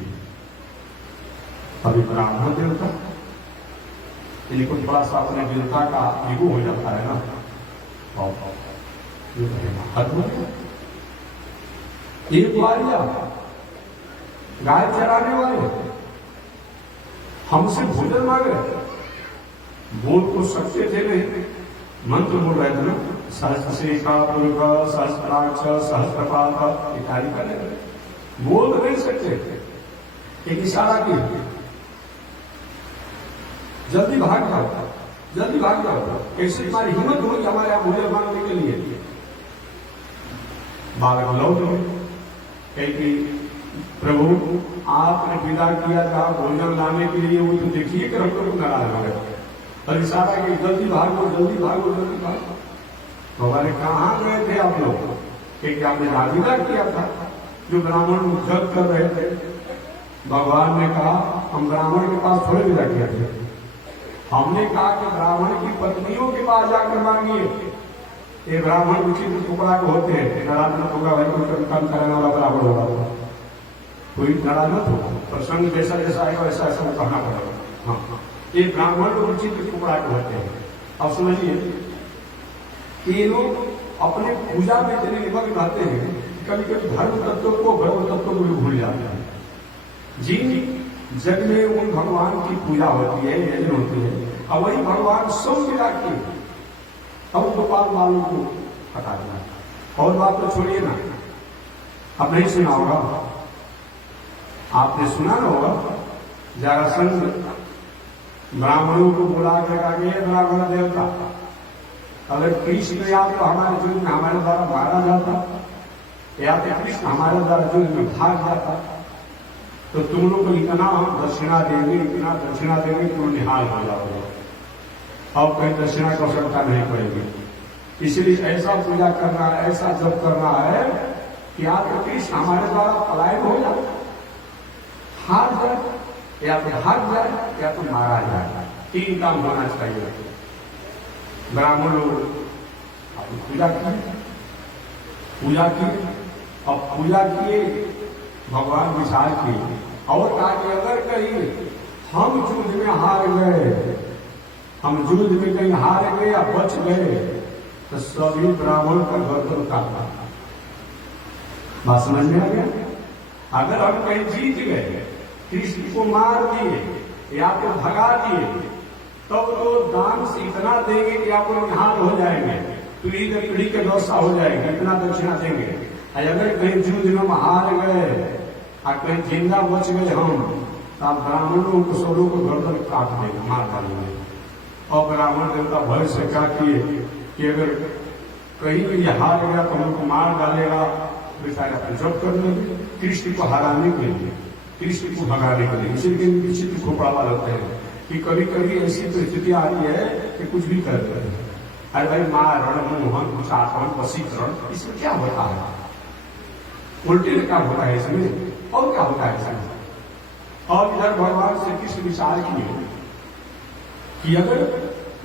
अभी ब्राह्मण देवता इनको थोड़ा सा अपने देवता का ईगो हो जाता है ना, एक बारिया गाय चराने वाले हमसे भोजन मांग रहे, बोल तो सकते थे नहीं, मंत्र बोल रहे थे ना, सहस्रशिखा पुरुष सहस्त्राक्ष सहस्त्रपाद इत्यादि कर रहे, बोल तो नहीं सकते। एक इशारा किया, जल्दी भाग जाओ, जल्दी भाग जाओ, कैसे तुम्हारी हिम्मत होगी हमारे यहाँ भोजन मांगने के लिए? बालक लौट गए कि प्रभु आपने विदा किया था भोजन लाने के लिए, वो तो देखिए कि हम लोग नाराज हो गए और इशारा कि जल्दी भागो, जल्दी भागो, जल्दी भागो। भगवान कहाँ गए थे आप लोग? कि आपने राजविदा किया था, जो ब्राह्मण जप कर रहे थे। भगवान ने कहा हम ब्राह्मण के पास थोड़े विदा किया थे, हमने कहा कि ब्राह्मण की पत्नियों के पास जाकर मांगिए। ये ब्राह्मण उचित टुकड़ा को होते हैं, नाराज मत होगा भाई, कोई काम करने वाला ब्राह्मण होगा, कोई नाराज मत होगा, प्रसंग जैसा जैसा आएगा वैसा ऐसा वो कहना पड़ेगा। हाँ, ये ब्राह्मण उचित टुकड़ा को होते हैं। अब समझिए कि ये लोग अपने पूजा में इतने निमग्न रहते हैं, कभी कभी धर्म तत्व को ब्रह्म तत्व को भी भूल जाते हैं। जिन जग में उन भगवान की पूजा होती है, यज्ञ होती है, अब वही भगवान सब मिला के अब गोपाल वालों को हटा दिया। और बात तो छोड़िए ना, अब नहीं सुना होगा, आपने सुना ना होगा, जरासंध ब्राह्मणों को बुला के कहा कि ब्राह्मण देवता, अगर कृष्ण या तो हमारे युद्ध में हमारे द्वारा मारा जाता या तो कृष्ण हमारे द्वारा युद्ध में भाग जाता तो तुम लोग को इतना हम दक्षिणा देंगे, इतना दक्षिणा देंगे तुम निहाल हो जाओगे, अब कहीं दक्षिणा की आवश्यकता नहीं पड़ेगी। इसलिए ऐसा पूजा करना है, ऐसा जप करना है कि या तो कृष्ण हमारे द्वारा पलायन हो जाए, हार जाए, या तो भाग जाए, या तो मारा जाए, तीन काम होना चाहिए। ब्राह्मण लोग पूजा किए और पूजा किए, भगवान विचार किए और कहा कि अगर कहीं हम युद्ध में हार गए, हम युद्ध में कहीं हार गए या बच गए तो सभी ब्राह्मण का गर्दन काटना। बात समझ में आ गया? अगर हम कहीं जीत गए, कृष्ण को मार दिए या तो भगा दिए, तब तो दान से इतना देंगे कि आप लोग निहाल हो जाएंगे, पीढ़ी के पीढ़ी के व्यवस्था हो जाएगी, इतना दक्षिणा देंगे। अगर कहीं युद्ध में हार गए और कहीं जिंदा बच गए हम, तो ब्राह्मणों को सबों को गर्दन काट देंगे, मार डालेंगे। और ब्राह्मण देवता भय से क्या किए कि अगर कहीं भी हार गया तो हमको मार डालेगा, बेचारा जब कर लेंगे कृष्ण को हराने के लिए, कृष्ण को भगाने के लिए। इसीलिए विचित्र खोपड़ा लगते हैं कि कभी कभी ऐसी परिस्थिति आती है कि कुछ भी कर देते हैं। अरे भाई मारण, मोहन, कुशासन, वशीकरण, इसमें क्या होता है? उल्टे क्या होता है इसमें? और क्या होता है इसमें? और इधर भगवान श्री कृष्ण विचार किए कि अगर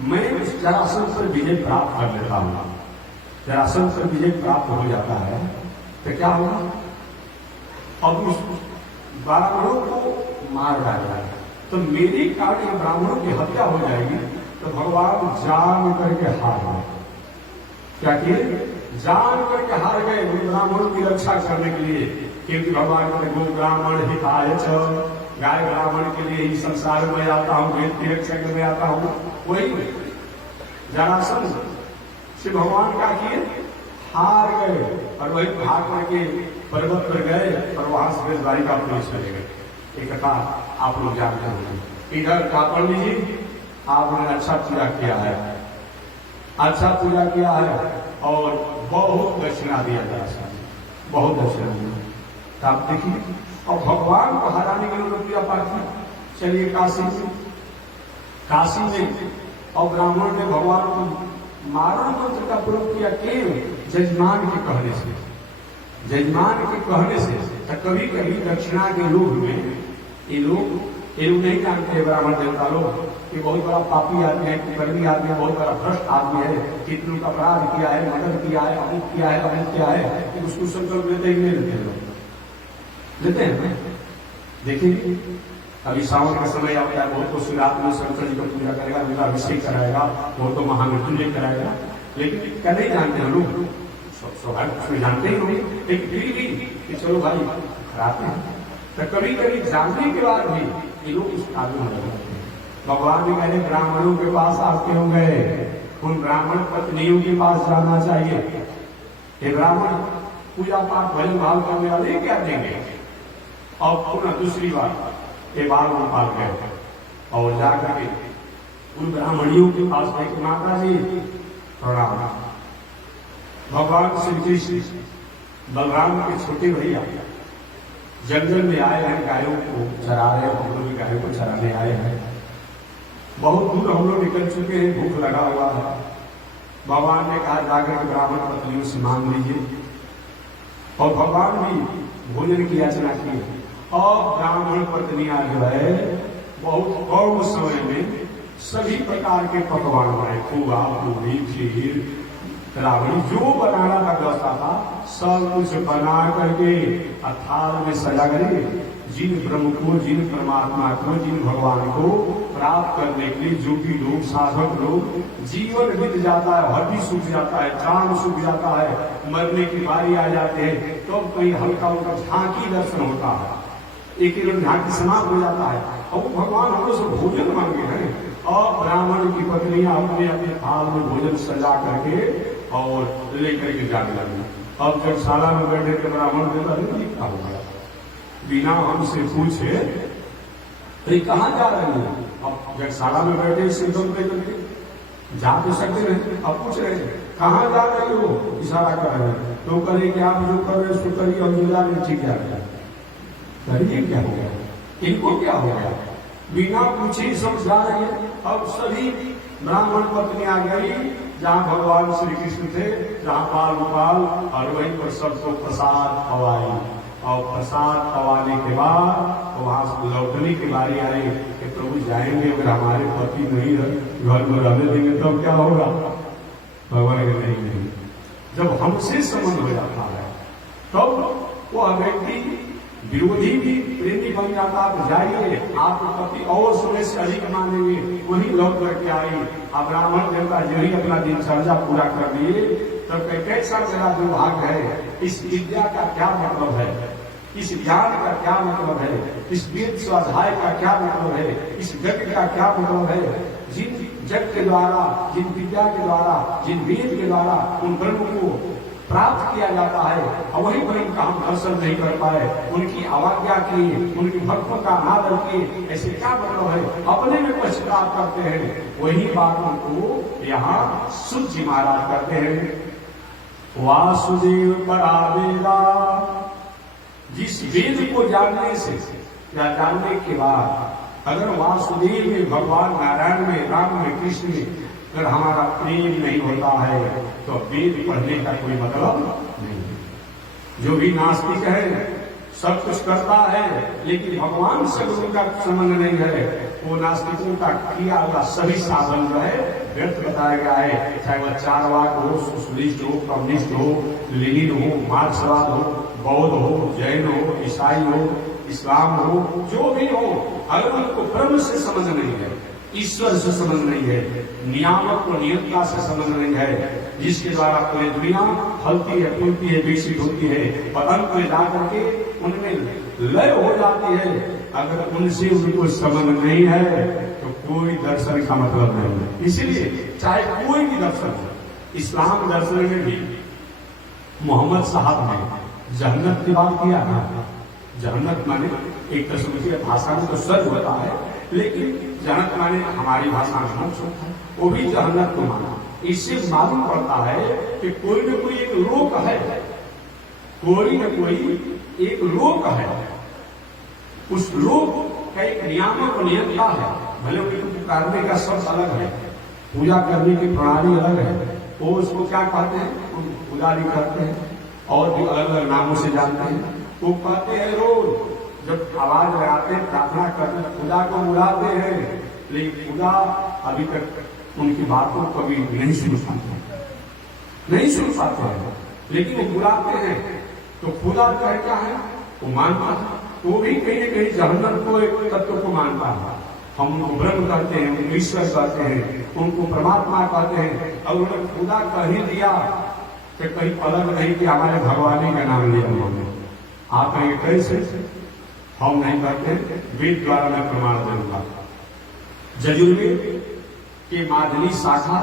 मैं जरासंध पर विजय प्राप्त कर लेता हूं, जरासंध पर विजय प्राप्त हो जाता है तो क्या होगा? अब उस ब्राह्मणों को मार डाला तो मेरे कारण ब्राह्मणों की हत्या हो जाएगी, तो भगवान जान करके हार गए। क्या किए? जान करके हार गए ब्राह्मणों की रक्षा करने के लिए, क्योंकि भगवान कहते गो ब्राह्मण हिताय च, गाय ब्राह्मण के लिए ही संसार में आता हूं, वेद की रक्षा के लिए आता हूं। वही जरासंध से भगवान क्या किए? हार गए और वही भाग करके पर्वत पर गए और वहां से द्वारिका प्रवेश चले गए। एक कथा आप लोग जानते होंगे। इधर क्या पढ़ लीजिए, आपने अच्छा पूजा किया है, अच्छा पूजा किया है और बहुत दक्षिणा दिया जा सकता, बहुत दक्षिणा दिया। तो आप देखिए, और भगवान को हराने के लिए पूजा पाठ किया। चलिए काशी में और ब्राह्मण ने भगवान को मारण मंत्र का प्रयोग किया, केवल जजमान के कहने से, जजमान के कहने से। तो कभी कभी दक्षिणा के लोभ में ये लोग नहीं जानते हैं ब्राह्मण देवता लोग कि बहुत बड़ा पापी आदमी है, कुकर्मी आदमी है, बहुत बड़ा भ्रष्ट आदमी है, कितनों का अपराध किया है, मर्डर किया है, अमुक किया है, अमुक किया है, कि उसको संकल्प लेते ही नहीं लेते लोग, लेते हैं। देखिए अभी सावन का समय आता है, बहुत तो शिवरात में शंकर जी का पूजा करेगा, उनका अभिषेक कराएगा, बहुत तो महामृत्युंजय कराएगा, लेकिन क्या नहीं जानते हैं लोग? स्वाभाविक जानते ही होंगे, लेकिन फिर भी कि चलो भाई कराते हैं। तो कभी कभी जानने के बाद भी ये लोग उस आगे हो जाते हैं। भगवान ने कहने ब्राह्मणों के पास आप क्यों गए? उन ब्राह्मण पत्नियों के पास जाना चाहिए। ये ब्राह्मण पूजा पाठ भजन भाव करने वाले क्या देंगे? और पुनः दूसरी बात ये बाल गोपाल गए और जाकर के उन ब्राह्मणियों के पास गए, माता जी प्रणाम। भगवान श्री कृष्ण बलराम के छोटे भैया जंगल में आए हैं, गायों को चरा रहे हैं, हम लोग भी गायों को चराने आए हैं। बहुत दूर हम लोग निकल चुके हैं, भूख लगा हुआ है। भगवान ने कहा जाकर के ब्राह्मण पत्नियों से मांग लीजिए, और भगवान भी भोजन की याचना की। और ब्राह्मण पत्नियां जो है बहुत कम समय में सभी प्रकार के पकवान बनाए, खोआ, पूरी, खीर, रावणी, जो बनाना का व्यवस्था था सब कुछ बना करके थाल में सजा करके जिन ब्रह्म को, जिन परमात्मा को, जिन भगवान को प्राप्त करने के लिए जो भी लोग साधक लोग जीवन बीत जाता है, हड्डी सूख जाता है, जान सूख जाता है, मरने की बारी आ जाते हैं, तो कहीं हल्का उनका झांकी दर्शन होता है, एक झांकी समाप्त हो जाता है और वो भगवान हम लोग से भोजन मांगे हैं। और ब्राह्मण की पत्नियां अपने अपने थाल में भोजन सजा करके और लेकर के जाने लगी। अब जब शाला में बैठे थे ब्राह्मण देवता क्या हो गया, बिना हमसे पूछे अरे कहाँ जा रहे हैं? अब व्यक्तिशाला में बैठे सिंधम पे करके जा तो सकते नहीं। अब पूछ रहे कहाँ जा रहे हो, इशारा कर रहे हैं, तो करें कि आप जो कर रहे सो करिए, और मिला नहीं ठीक क्या करिए, क्या हो गया, इनको क्या हो गया, बिना पूछे सब जा रहे हैं। अब सभी ब्राह्मण पत्नियां गई जहाँ भगवान श्री कृष्ण थे, जहाँ बाल गोपाल, और वहीं पर सबको प्रसाद खवाई, और प्रसाद खवाने के बाद वहां से लौटने की बारी आई कि प्रभु जाएंगे, अगर हमारे पति नहीं घर में रहने देंगे तब क्या होगा। भगवान के नहीं, जब हमसे संबंध हो जाता है तब वो व्यक्ति विरोधी भी प्रेमी बन जाता। तो जाइए, आपको पति और समय से अधिक मानेंगे, वही लौट करके आई। अब ब्राह्मण देवता यही अपना दिनचर्या पूरा कर दिए, तब कैसा मेरा दुर्भाग्य है, इस विद्या का क्या मतलब है, इस ज्ञान का क्या मतलब है, इस वेद स्वाध्याय का क्या मतलब है, इस यज्ञ का क्या मतलब है। जिन यज्ञ के द्वारा, जिन विद्या के द्वारा, जिन वेद के द्वारा उन ब्रह्म को प्राप्त किया जाता है, और वही पर इनका हम दर्शन नहीं कर पाए, उनकी अवज्ञा किए, उनकी भक्तों का अनादर किए, ऐसे क्या मतलब है, अपने में पश्चाताप करते हैं। वही बातों को यहाँ सूत जी महाराज करते हैं। वासुदेव परावेदा, जिस वेद को जानने से या जानने के बाद अगर वासुदेव में, भगवान नारायण में, राम में, कृष्ण में अगर हमारा प्रेम नहीं होता है तो वेद पढ़ने का कोई मतलब नहीं। जो भी नास्तिक है सब कुछ करता है लेकिन भगवान से उनका संबंध नहीं है, वो नास्तिकों का किया हुआ सभी साधन जो है व्यर्थ बताया गया है। चाहे वह चारवाक हो, सोशलिस्ट हो, कम्युनिस्ट हो, लेनिन हो, मार्क्सवाद हो, बौद्ध हो, जैन हो, ईसाई हो, इस्लाम हो, जो भी हो, अगर उनको ब्रह्म से संबंध नहीं है, ईश्वर से संबंध नहीं है, नियामक और नियंत्रण से संबंध नहीं है, जिसके द्वारा पूरी दुनिया फलती है, फूलती है, विकसित होती है, और अंत में जाकर के उनमें लय हो जाती है, अगर उनसे उनको संबंध नहीं है तो कोई दर्शन का मतलब नहीं है। इसीलिए चाहे कोई भी दर्शन हो, इस्लाम दर्शन में भी मोहम्मद साहब ने जन्नत की बात किया ना। जन्नत माने एक किस्म की भाषा में तो स्वर्ग होता है, लेकिन जन्नत माने हमारी भाषा में मोक्ष होता है, वो भी जन्नत को माना। इससे मालूम पड़ता है कि कोई न कोई एक लोक है, कोई न कोई एक लोक है, उस लोक का एक नियामक और नियंता है। भले उनको पुकारने का शब्द अलग है, पूजा करने की प्रणाली अलग है, वो उसको क्या कहते हैं, पुजारी करते हैं और भी अलग अलग नामों से जानते हैं। वो कहते हैं रोज जब आवाज लगाते हैं, प्रार्थना करते हैं, खुदा को बुलाते हैं, लेकिन खुदा अभी तक उनकी बातों को कभी नहीं सुन पाते हैं, लेकिन वो बुलाते हैं तो खुदा क्या है वो मानता है, वो भी कहीं न कहीं जहन्नम को एक तत्व को मानता है। हम उनको ब्रह्म कहते हैं, उनको ईश्वर कहते हैं, उनको परमात्मा कहते हैं, और उन्होंने खुदा कह ही दिया कि कहीं अलग नहीं कि हमारे भगवान का नाम लिया उन्होंने। आप कहेंगे कैसे, हम नहीं करते, वेद द्वारा मैं प्रमाण दूंगा। यजुर्वेद के मादनी शाखा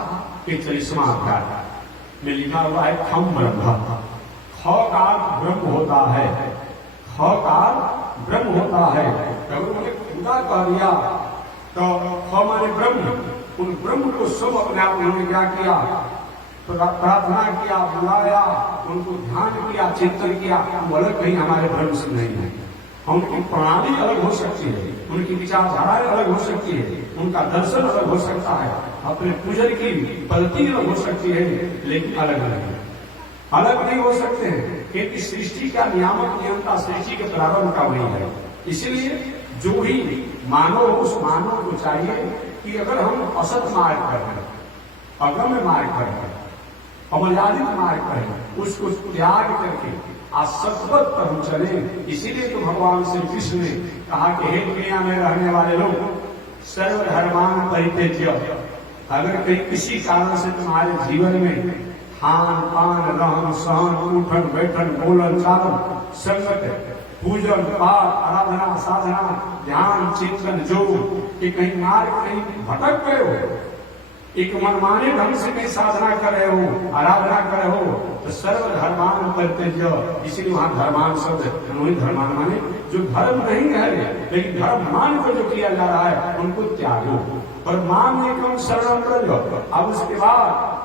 के 40वां अध्याय में लिखा हुआ है खम ब्रह्म। ख का ब्रह्म होता है, ख का ब्रह्म होता है। जब उन्होंने खुदा कह दिया तो ख माने ब्रह्म, उन ब्रह्म को सब अपने आप उन्होंने क्या किया, प्रार्थना किया, बुलाया, उनको ध्यान किया, चिंतन किया। वो अलग कहीं हमारे ब्रह्म से नहीं है। उनकी प्रणाली अलग हो सकती है, उनकी विचारधाराएं अलग हो सकती है, उनका दर्शन अलग हो सकता है, अपने पूजन की पद्धति अलग हो सकती है, लेकिन अलग नहीं हो सकते हैं, क्योंकि सृष्टि का नियामक नियंता सृष्टि के प्रारंभ का वही है। इसीलिए जो भी मानव, उस मानव को चाहिए कि अगर हम असत मार्ग पर हैं, अगम्य मार्ग पर हैं, अमर्यादित मार्ग पर हैं, उसको त्याग करके असतपथ पर हम चले। इसीलिए तो भगवान श्री कृष्ण ने कहा कि हे दुनिया में रहने वाले लोग, सर्वधर्मान परित्यज्य, अगर कहीं किसी कारण से तुम्हारे जीवन में खान पान, रहन सहन, उठन बैठन, बोलन चालन, संगत, पूजन पाठ, आराधना साधना, ध्यान चिंतन, जो कि कहीं मार्ग कहीं भटक गए हो, एक मनमाने ढंग से कहीं साधना कर रहे हो, आराधना कर रहे हो, तो सर्वधर्मान परित्यज्य। इसीलिए वहां धर्मान शब्द, धर्मान माने जो धर्म नहीं है लेकिन धर्म मान कर जो किया जा रहा है उनको त्यागो और मान्य कम शरण प्रजो। अब उसके बाद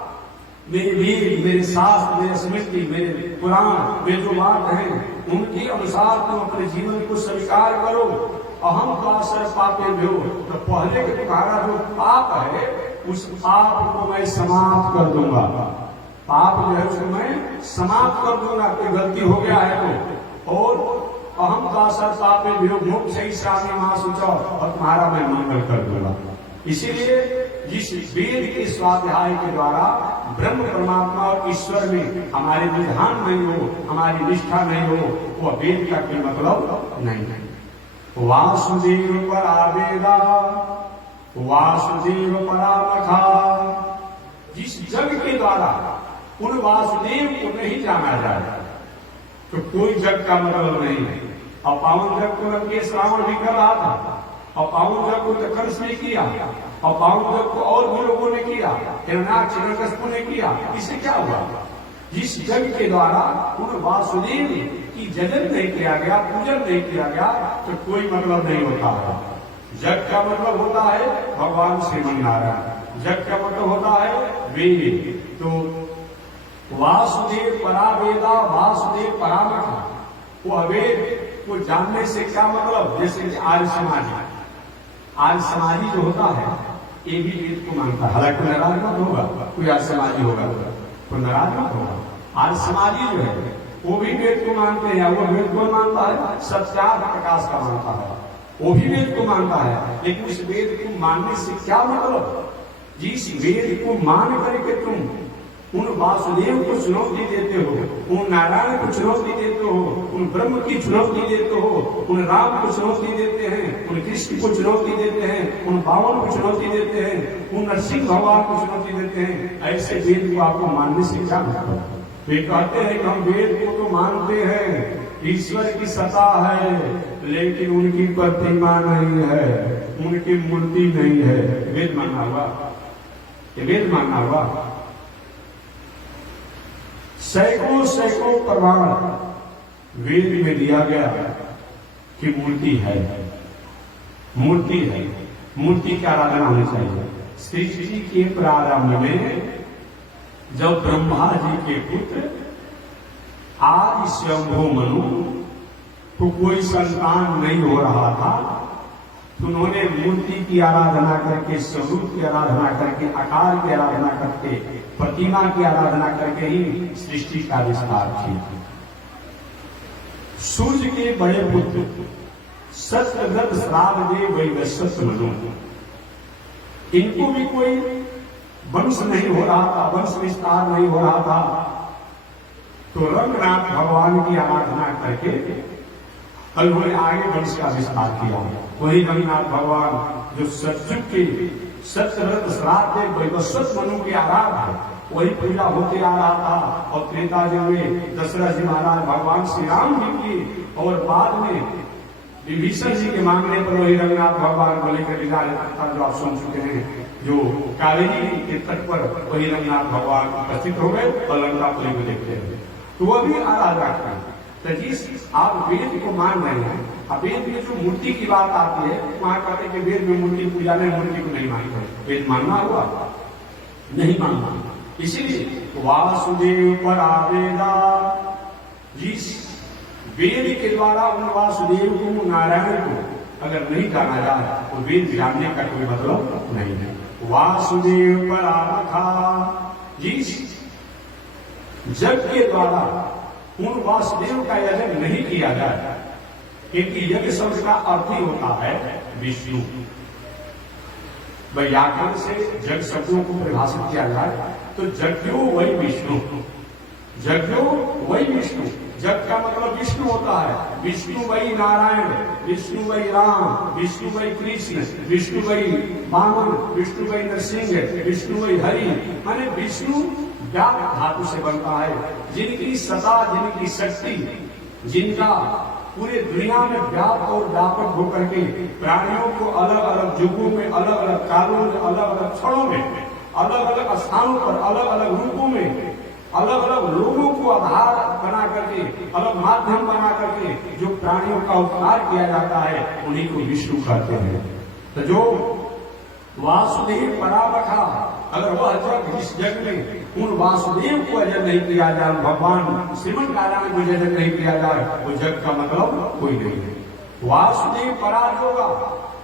मेरे वीर, मेरे शास्त्र, मेरे स्मृति, मेरे पुराण में जो बात है उनके अनुसार तुम अपने जीवन को स्वीकार करो। अहम पासर पापे भ्यो, तो पहले के तुम्हारा जो पाप है उस पाप को मैं समाप्त कर दूंगा। पाप जो है उसको मैं समाप्त कर दूंगा, कोई गलती हो गया है तो। और अहम पासर पापे भ्यो मोक्ष श्रामी मां सुचो, और तुम्हारा मैं मंगल कर दूंगा। इसीलिए जिस वेद के स्वाध्याय के द्वारा ब्रह्म परमात्मा और ईश्वर में हमारे विधान नहीं हो, हमारी निष्ठा नहीं हो, वह वेद का कोई मतलब नहीं है। वासुदेव परावेदा वासुदेव परामखा, जिस जग के द्वारा उन वासुदेव को नहीं जाना जाए तो कोई जग का मतलब नहीं है। और पावन जग को लंकेश रावण भी कर रहा था, और पावन जग को तो कंस ने किया, और पावन जग को और भी लोगों ने किया, हिरण्याक्ष हिरण्यकशिपु ने किया। इससे क्या हुआ? जिस जग के द्वारा उन वासुदेव की जजन नहीं किया गया, पूजन नहीं किया गया, तो कोई मतलब नहीं होता है। जग का मतलब होता है भगवान श्रीमन नारायण, जग का मतलब होता है वेद। तो वासुदेव परावेदा वासुदेव परामखा, वो अवेद को जानने से क्या मतलब? जैसे कि आर्य समाजी, आर्य समाजी जो होता है ये भी वेद को मानता है। हालांकि नाराज मत होगा, कोई आर्य समाजी होगा तो नाराज मत होगा। आर्य समाजी जो है वो भी वेद को मानते हैं। वो वेद को मानता है, सत्यार्थ प्रकाश का मानता है, वो भी वेद को मानता है। लेकिन उस वेद को मानने से क्या मतलब? जिस वेद को मान करके तुम उन वासुदेव को चुनौती देते हो, उन नारायण को चुनौती देते हो, उन ब्रह्म की चुनौती देते हो, उन राम को चुनौती देते हैं, उन कृष्ण को चुनौती देते हैं, उन बावन को चुनौती देते हैं, उन नरसिंह भगवान को चुनौती देते हैं, ऐसे वेद को आपको मानने से क्या मतलब? वे कहते हैं कि हम वेद को तो मानते हैं, ईश्वर की सत्ता है, लेकिन उनकी प्रतिमा नहीं है, उनकी मूर्ति नहीं है। वेद मानना हुआ? वेद मानना हुआ? सैकड़ों सैकड़ों प्रमाण वेद में दिया गया कि मूर्ति है, मूर्ति है, मूर्ति की आराधना होनी चाहिए। सृष्टि के प्रारंभ में जब ब्रह्मा जी के पुत्र आदि स्वयंभू मनु को कोई संतान नहीं हो रहा था, तो उन्होंने मूर्ति की आराधना करके, स्वरूप की आराधना करके, आकार की आराधना करके, प्रतिमा की आराधना करके ही सृष्टि का विस्तार किया। सूर्य के बड़े पुत्र सत्यव्रत श्रावदेव वैवस्वत मनु, इनको भी कोई वंश नहीं हो रहा था, वंश विस्तार नहीं हो रहा था, तो रंगनाथ भगवान की आराधना करके उन्होंने आगे वंश का विस्तार किया। वही रंगनाथ भगवान जो सतयुग के सत्यव्रत श्रावदेव वैवस्वत मनु के आराध है, वही पूजा होते आ रहा था। और त्रेता युग में दशरथ जी महाराज भगवान श्री राम जी की, और बाद में विभीषण जी के मांगने पर वही रंगनाथ भगवान को लेकर विदा था, जो आप सुन चुके हैं, जो कावेरी के तट पर वही रंगनाथ भगवान उपस्थित हो गए और लंकापुरी को देखते हुए, तो वह भी आराधना करते। तो जिस आप वेद को मान रहे हैं, अब वेद में जो मूर्ति की बात आती है, वहां कहते कि वेद में मूर्ति पूजा नहीं, मूर्ति को नहीं मानते। वेद मानना हुआ? नहीं मानना। इसीलिए वासुदेव परावेदा, जिस वेद के द्वारा उन वासुदेव को, नारायण को अगर नहीं जाना जाए तो वेद जानने का कोई मतलब नहीं है। वासुदेव परामखा, जिस जग के द्वारा उन वासुदेव का यजन नहीं किया जाए, क्योंकि यज्ञ शब्द का अर्थ ही होता है विष्णु। व्याकरण से जग शब्दों को परिभाषित किया जाए तो जग्यो वही विष्णु, जग्यो वही विष्णु। जग का मतलब विष्णु होता है, विष्णु वही नारायण, विष्णु वही राम, विष्णु वही कृष्ण, विष्णु वही वामन, विष्णु वही नरसिंह, विष्णु वही हरि। माने विष्णु व्याप धातु से बनता है, जिनकी सत्ता, जिनकी शक्ति, जिनका पूरे दुनिया में व्याप्त और व्यापक होकर के प्राणियों को अलग अलग युगों में, अलग अलग कालों में, अलग अलग क्षणों में, अलग अलग स्थानों पर, अलग अलग रूपों में अलग अलग लोगों को आधार बना करके, अलग माध्यम बना करके जो प्राणियों का उपकार किया जाता है उन्हीं को विष्णु कहते हैं। तो जो वासुदेव पराबखा, अगर वह जग इस जग में उन वासुदेव को अजर नहीं किया जाए, भगवान श्रीमन नारायण को अजर नहीं किया जाए, वो जग का मतलब कोई नहीं है। वासुदेव परायोगा,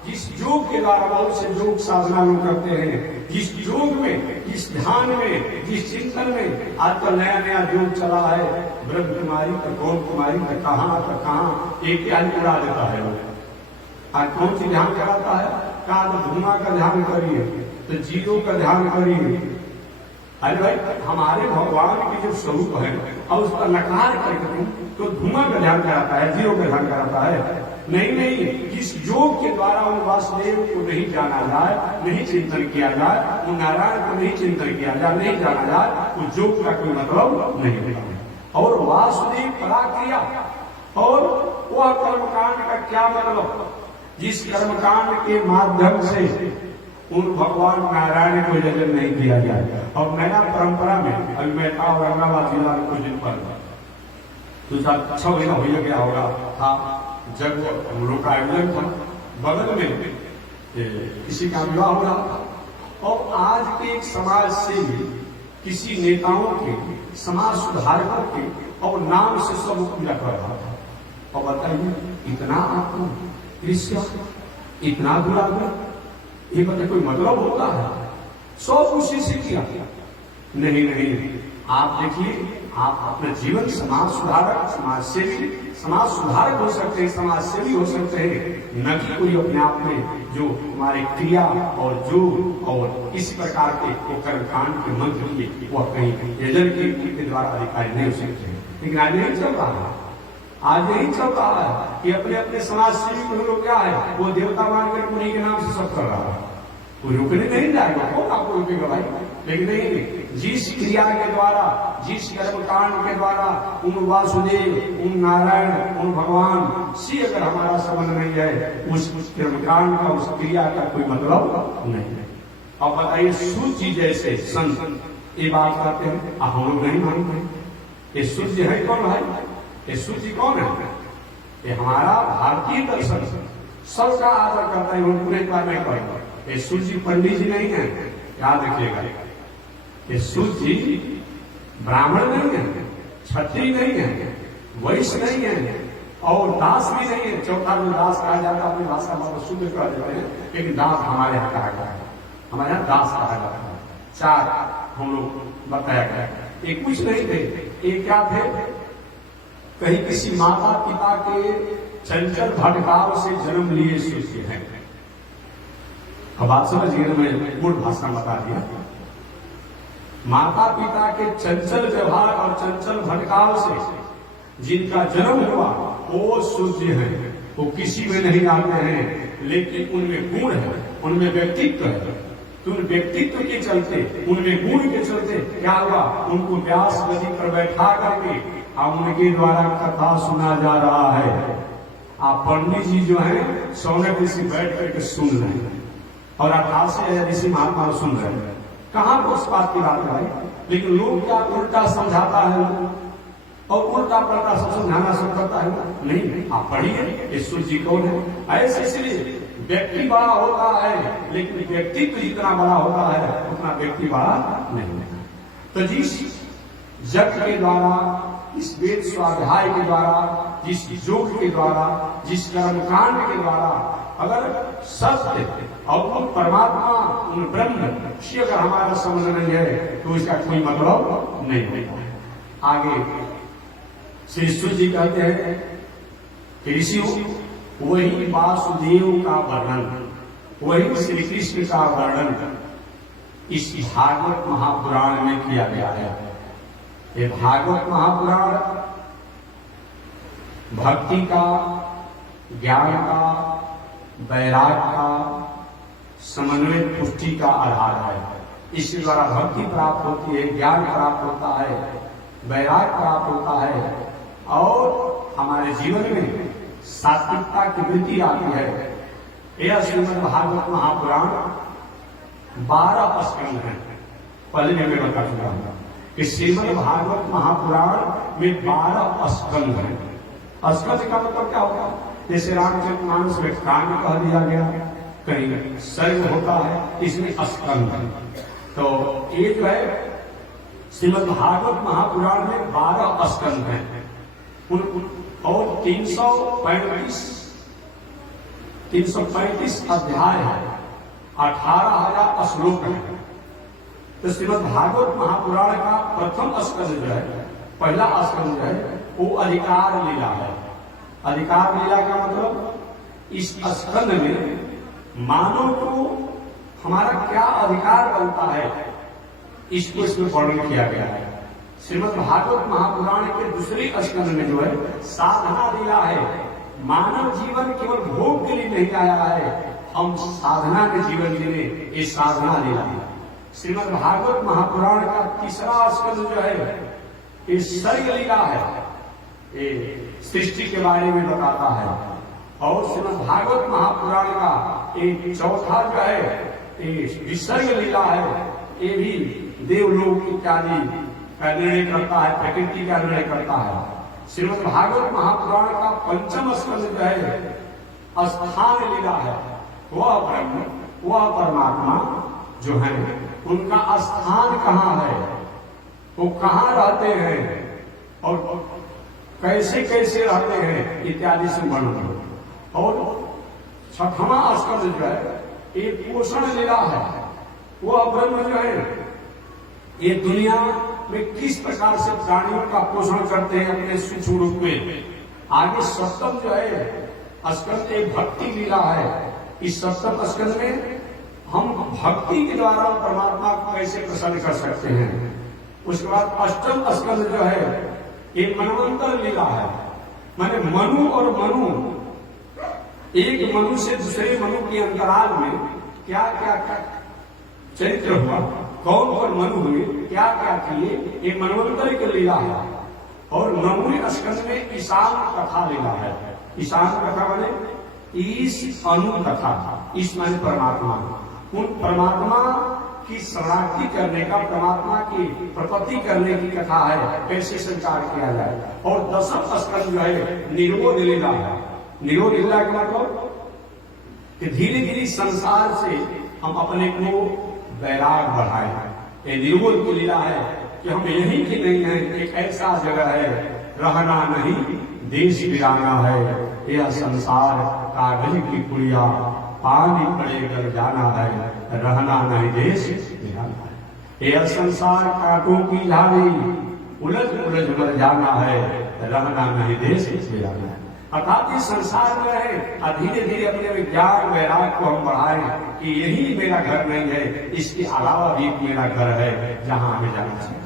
जिस योग के द्वारा बहुत से योग साधना लोग करते हैं, जिस योग में, जिस ध्यान में, जिस चिंतन में आजकल नया नया योग चला है, ब्रह्म कुमारी का गौर कुमारी का कहाँ एक ध्यान उड़ा देता है लोग। आज कौन सी ध्यान कराता है? कहा तो धुआं का ध्यान करिए, तो जीरो का ध्यान करिए। अरे भाई, हमारे भगवान के जो स्वरूप है और उसका नकार करके तो धुआं का ध्यान कराता है, जीरो का ध्यान कराता है? नहीं, जिस योग के द्वारा उन वासुदेव को नहीं जाना जाए, नहीं चिंतन किया जाए, उन नारायण को नहीं चिंतन किया जाए, नहीं जाना जाए, उस योग का कोई मतलब नहीं होता। और वासुदेव पराक्रिया, और वह कर्मकांड का क्या मतलब? जिस कर्मकांड के माध्यम से उन भगवान नारायण को जन्म नहीं किया जाए। और नया परंपरा में अभी मैं था औरंगाबाद जिला में कुछ दिन पर, तो 6 महीना हो गया होगा था, जब हम लोग का आयोजन था, बगल में किसी का विवाह हो रहा था, और आज के एक समाज से किसी नेताओं के, समाज सुधारकों के और नाम से सब पूजा कर रहा था। और बताइए, इतना आपको कृष्ण, इतना दुराग्रह, ये बताइए कोई मतलब होता है? सब उसी से किया। नहीं, आप देखिए, आप अपना जीवन समाज सुधारक, समाज सेवी, समाज सुधारक हो सकते हैं, समाज सेवी हो सकते हैं, न कि कोई अपने आप में जो हमारे क्रिया और जो और इस प्रकार के वो कर्मकांड के मंत्र किए वो कहीं एजेंट के द्वारा अधिकारी नहीं हो सकते। लेकिन आज नहीं चल रहा है, आज यही चल रहा है कि अपने अपने समाज सेवी लोग क्या है, वो देवता मानकर उन्हीं के नाम से सब कर रहा है। कोई रुकने नहीं जाएगा, कौन आपको रुकेगा भाई? लेकिन नहीं, जिस क्रिया के द्वारा, जिस कर्मकांड के द्वारा उन वासुदेव, उन नारायण, उन भगवान से अगर हमारा संबंध नहीं है, उस कर्मकांड का, उस क्रिया का कोई मतलब नहीं है। अब बताइए, सूर्य जैसे संत ये बात करते हैं, हम लोग नहीं मानते। ये सूर्य है कौन भाई? ये सूर्य कौन है? ये हमारा भारतीय दर्शन सबका आदर करता है, उन्हें नहीं करेगा। ये सूर्य पंडित जी नहीं है, याद रखिएगा। ये सूर्य ब्राह्मण नहीं है, क्षत्रिय नहीं है, वैश्य नहीं है, और दास भी नहीं है। चौथा जो दास कहा जाता है अपनी भाषा में शुद्ध कह देते हैं, लेकिन दास हमारे यहाँ कहा गया है, हमारे यहाँ दास कहा जाता है। 4 हम लोग बताया गया। ये कुछ नहीं थे, ये क्या थे? कहीं किसी माता पिता के चंचल भटकाव से जन्म लिए सूर्य हैं। अब बात समझिए, मैं मूल भाषा बता दिया। माता पिता के चंचल व्यवहार और चंचल भटकाव से जिनका जन्म हुआ वो सूर्य हैं। वो किसी में नहीं आते हैं, लेकिन उनमें गुण है, उनमें व्यक्तित्व है। तो उन व्यक्तित्व के चलते, उनमें गुण के चलते क्या हुआ? उनको व्यास नदी पर बैठा करके अब उनके द्वारा कथा सुना जा रहा है। आप पंडित जी जो है सोने से बैठ करके सुन रहे हैं, और 88 ऋषि महात्मा सुन रहे हैं। कहाँ पर उस बात की बात है भाई? लेकिन लोग क्या उल्टा समझाता है, और उल्टा पलटा सब समझाना सब करता है। नहीं, आप पढ़िए ईश्वर जी कौन है। ऐसे इसलिए व्यक्ति बड़ा होता है, लेकिन व्यक्तित्व जितना बड़ा होता है उतना व्यक्ति बड़ा नहीं है। तो जिस जग के द्वारा, इस वेद स्वाध्याय के द्वारा, जिस योग के द्वारा, जिस कर्मकांड के द्वारा अगर सत्य और उन परमात्मा, उन ब्रह्म से अगर हमारा संबंध नहीं है तो इसका कोई मतलब नहीं होता है। आगे श्री सूर्य जी कहते हैं कि ऋषियों, वही वासुदेव का वर्णन, वही श्री कृष्ण का वर्णन इस भागवत महापुराण में किया गया है। ये भागवत महापुराण भक्ति का, ज्ञान का, वैराग्य का, समन्वय पुष्टि का आधार है। इसके द्वारा भक्ति प्राप्त होती है, ज्ञान प्राप्त होता है, वैराग्य प्राप्त होता है, और हमारे जीवन में सात्विकता की वृद्धि आती है। यह श्रीमद् भागवत महापुराण 12 स्कंद है। पहले मैं बता चुका हूं, कि श्रीमद् भागवत महापुराण में 12 स्कंद हैं। स्कंद का मतलब क्या होता है? जैसे रामचरितमानस में कांड कह दिया गया, कहीं सर्ग होता है, इसमें स्कंद है। तो एक है श्रीमद् भागवत महापुराण में 12 स्कंद हैं और 335 अध्याय है, 18,000 श्लोक है। तो श्रीमद् भागवत महापुराण का प्रथम स्कंद जो है, पहला स्कंद जो है वो अधिकार लीला है। अधिकार लीला का मतलब इस स्कंद में मानव को हमारा क्या अधिकार बनता है, इसको इसमें वर्णन किया गया है। श्रीमद् भागवत महापुराण के दूसरे स्कंद में जो है साधना लीला है। मानव जीवन केवल भोग के लिए नहीं आया है, हम साधना के जीवन जीने, ये साधना लीला है। श्रीमद् भागवत महापुराण का तीसरा स्कंद जो है ये सर्ग लीला है, ये सृष्टि के बारे में बताता है। और श्रीमद् भागवत महापुराण का एक चौथा जो है ये विसर्ग लीला है, ये भी देवलोक इत्यादि का निर्णय करता है, प्रकृति का निर्णय करता है। श्रीमद् भागवत महापुराण का पंचम स्कंद जो है स्थान लीला है। वह ब्रह्म, वह परमात्मा जो है उनका स्थान कहाँ है, वो कहाँ रहते हैं और कैसे कैसे रहते हैं इत्यादि से वर्णन। और छठवां स्कंद जो है ये पोषण लीला है। वह ब्रह्म जो है ये दुनिया में किस प्रकार से प्राणियों का पोषण करते हैं अपने सूक्ष्म रूप में। आगे सप्तम जो है स्कंद एक भक्ति लीला है। इस सप्तम स्कंद में हम भक्ति के द्वारा परमात्मा को कैसे प्रसन्न कर सकते हैं। उसके बाद अष्टम स्कंद जो है ये मनवंतर लीला है। माने मनु और मनु, एक मनु से दूसरे मनु के अंतराल में क्या क्या चरित्र हुआ, कौन कौन मनु हुए, क्या क्या किए, ये मनवंतर की लीला है। और नौवें स्कंद में ईशान कथा लीला है। ईशान कथा माने ईश अनु कथा, ईश माने परमात्मा, उन परमात्मा की शरणागति करने का, परमात्मा की प्रपत्ति करने की कथा है, कैसे संचार किया जाए। और दसम स्कंद जो है निरोध लीला है। निरोध लीला का मतलब कि धीरे धीरे संसार से हम अपने को वैराग बढ़ाए। ये निरोध की लीला है कि हम यही की नहीं है, एक ऐसा जगह है रहना नहीं, देश वीराना है। यह संसार कागज की पुड़िया, पानी पड़े कर जाना है, रहना नहीं देश वीराना है। यह संसार कांटों की झाड़ी, उलझ उलझ मर जाना है, रहना नहीं देश वीराना है। अर्थात इस संसार में रहे और धीरे धीरे अपने विज्ञान वैराग को हम बढ़ाएं कि यही मेरा घर नहीं है, इसके अलावा भी मेरा घर है जहां हमें जाना चाहिए।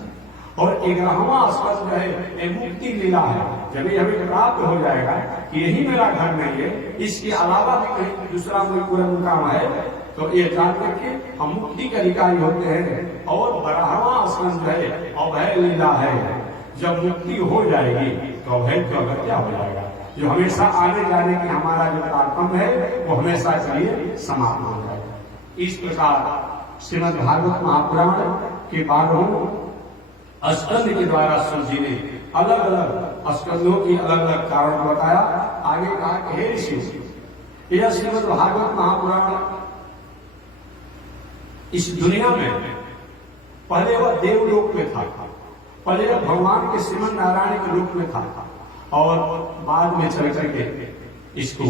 और 11वां स्कंद जो है ये मुक्ति लीला है। जब ये हमें प्राप्त हो जाएगा कि यही मेरा घर नहीं है, इसके अलावा भी कहीं दूसरा कोई मुकाम है, तो ये जान करके हम मुक्ति के अधिकारी होते हैं। और 12वां स्कंद जो है अभय लीला है। जब मुक्ति हो जाएगी तो अभय तो अगर क्या हो जाएगा, जो हमेशा आने जाने की हमारा जो तारतम्य है वो हमेशा के लिए समाप्त हो जाएगा। इस प्रकार श्रीमद् भागवत महापुराण के 12 स्कंद के द्वारा सूर्य जी ने अलग अलग स्कंदों की अलग अलग कारण बताया। आगे कहा कि हे ऋषि, यह श्रीमद् भागवत महापुराण इस दुनिया में पहले वह देवलोक में था, पहले वह भगवान के श्रीमन नारायण के रूप में था, और बाद में चल करके इसको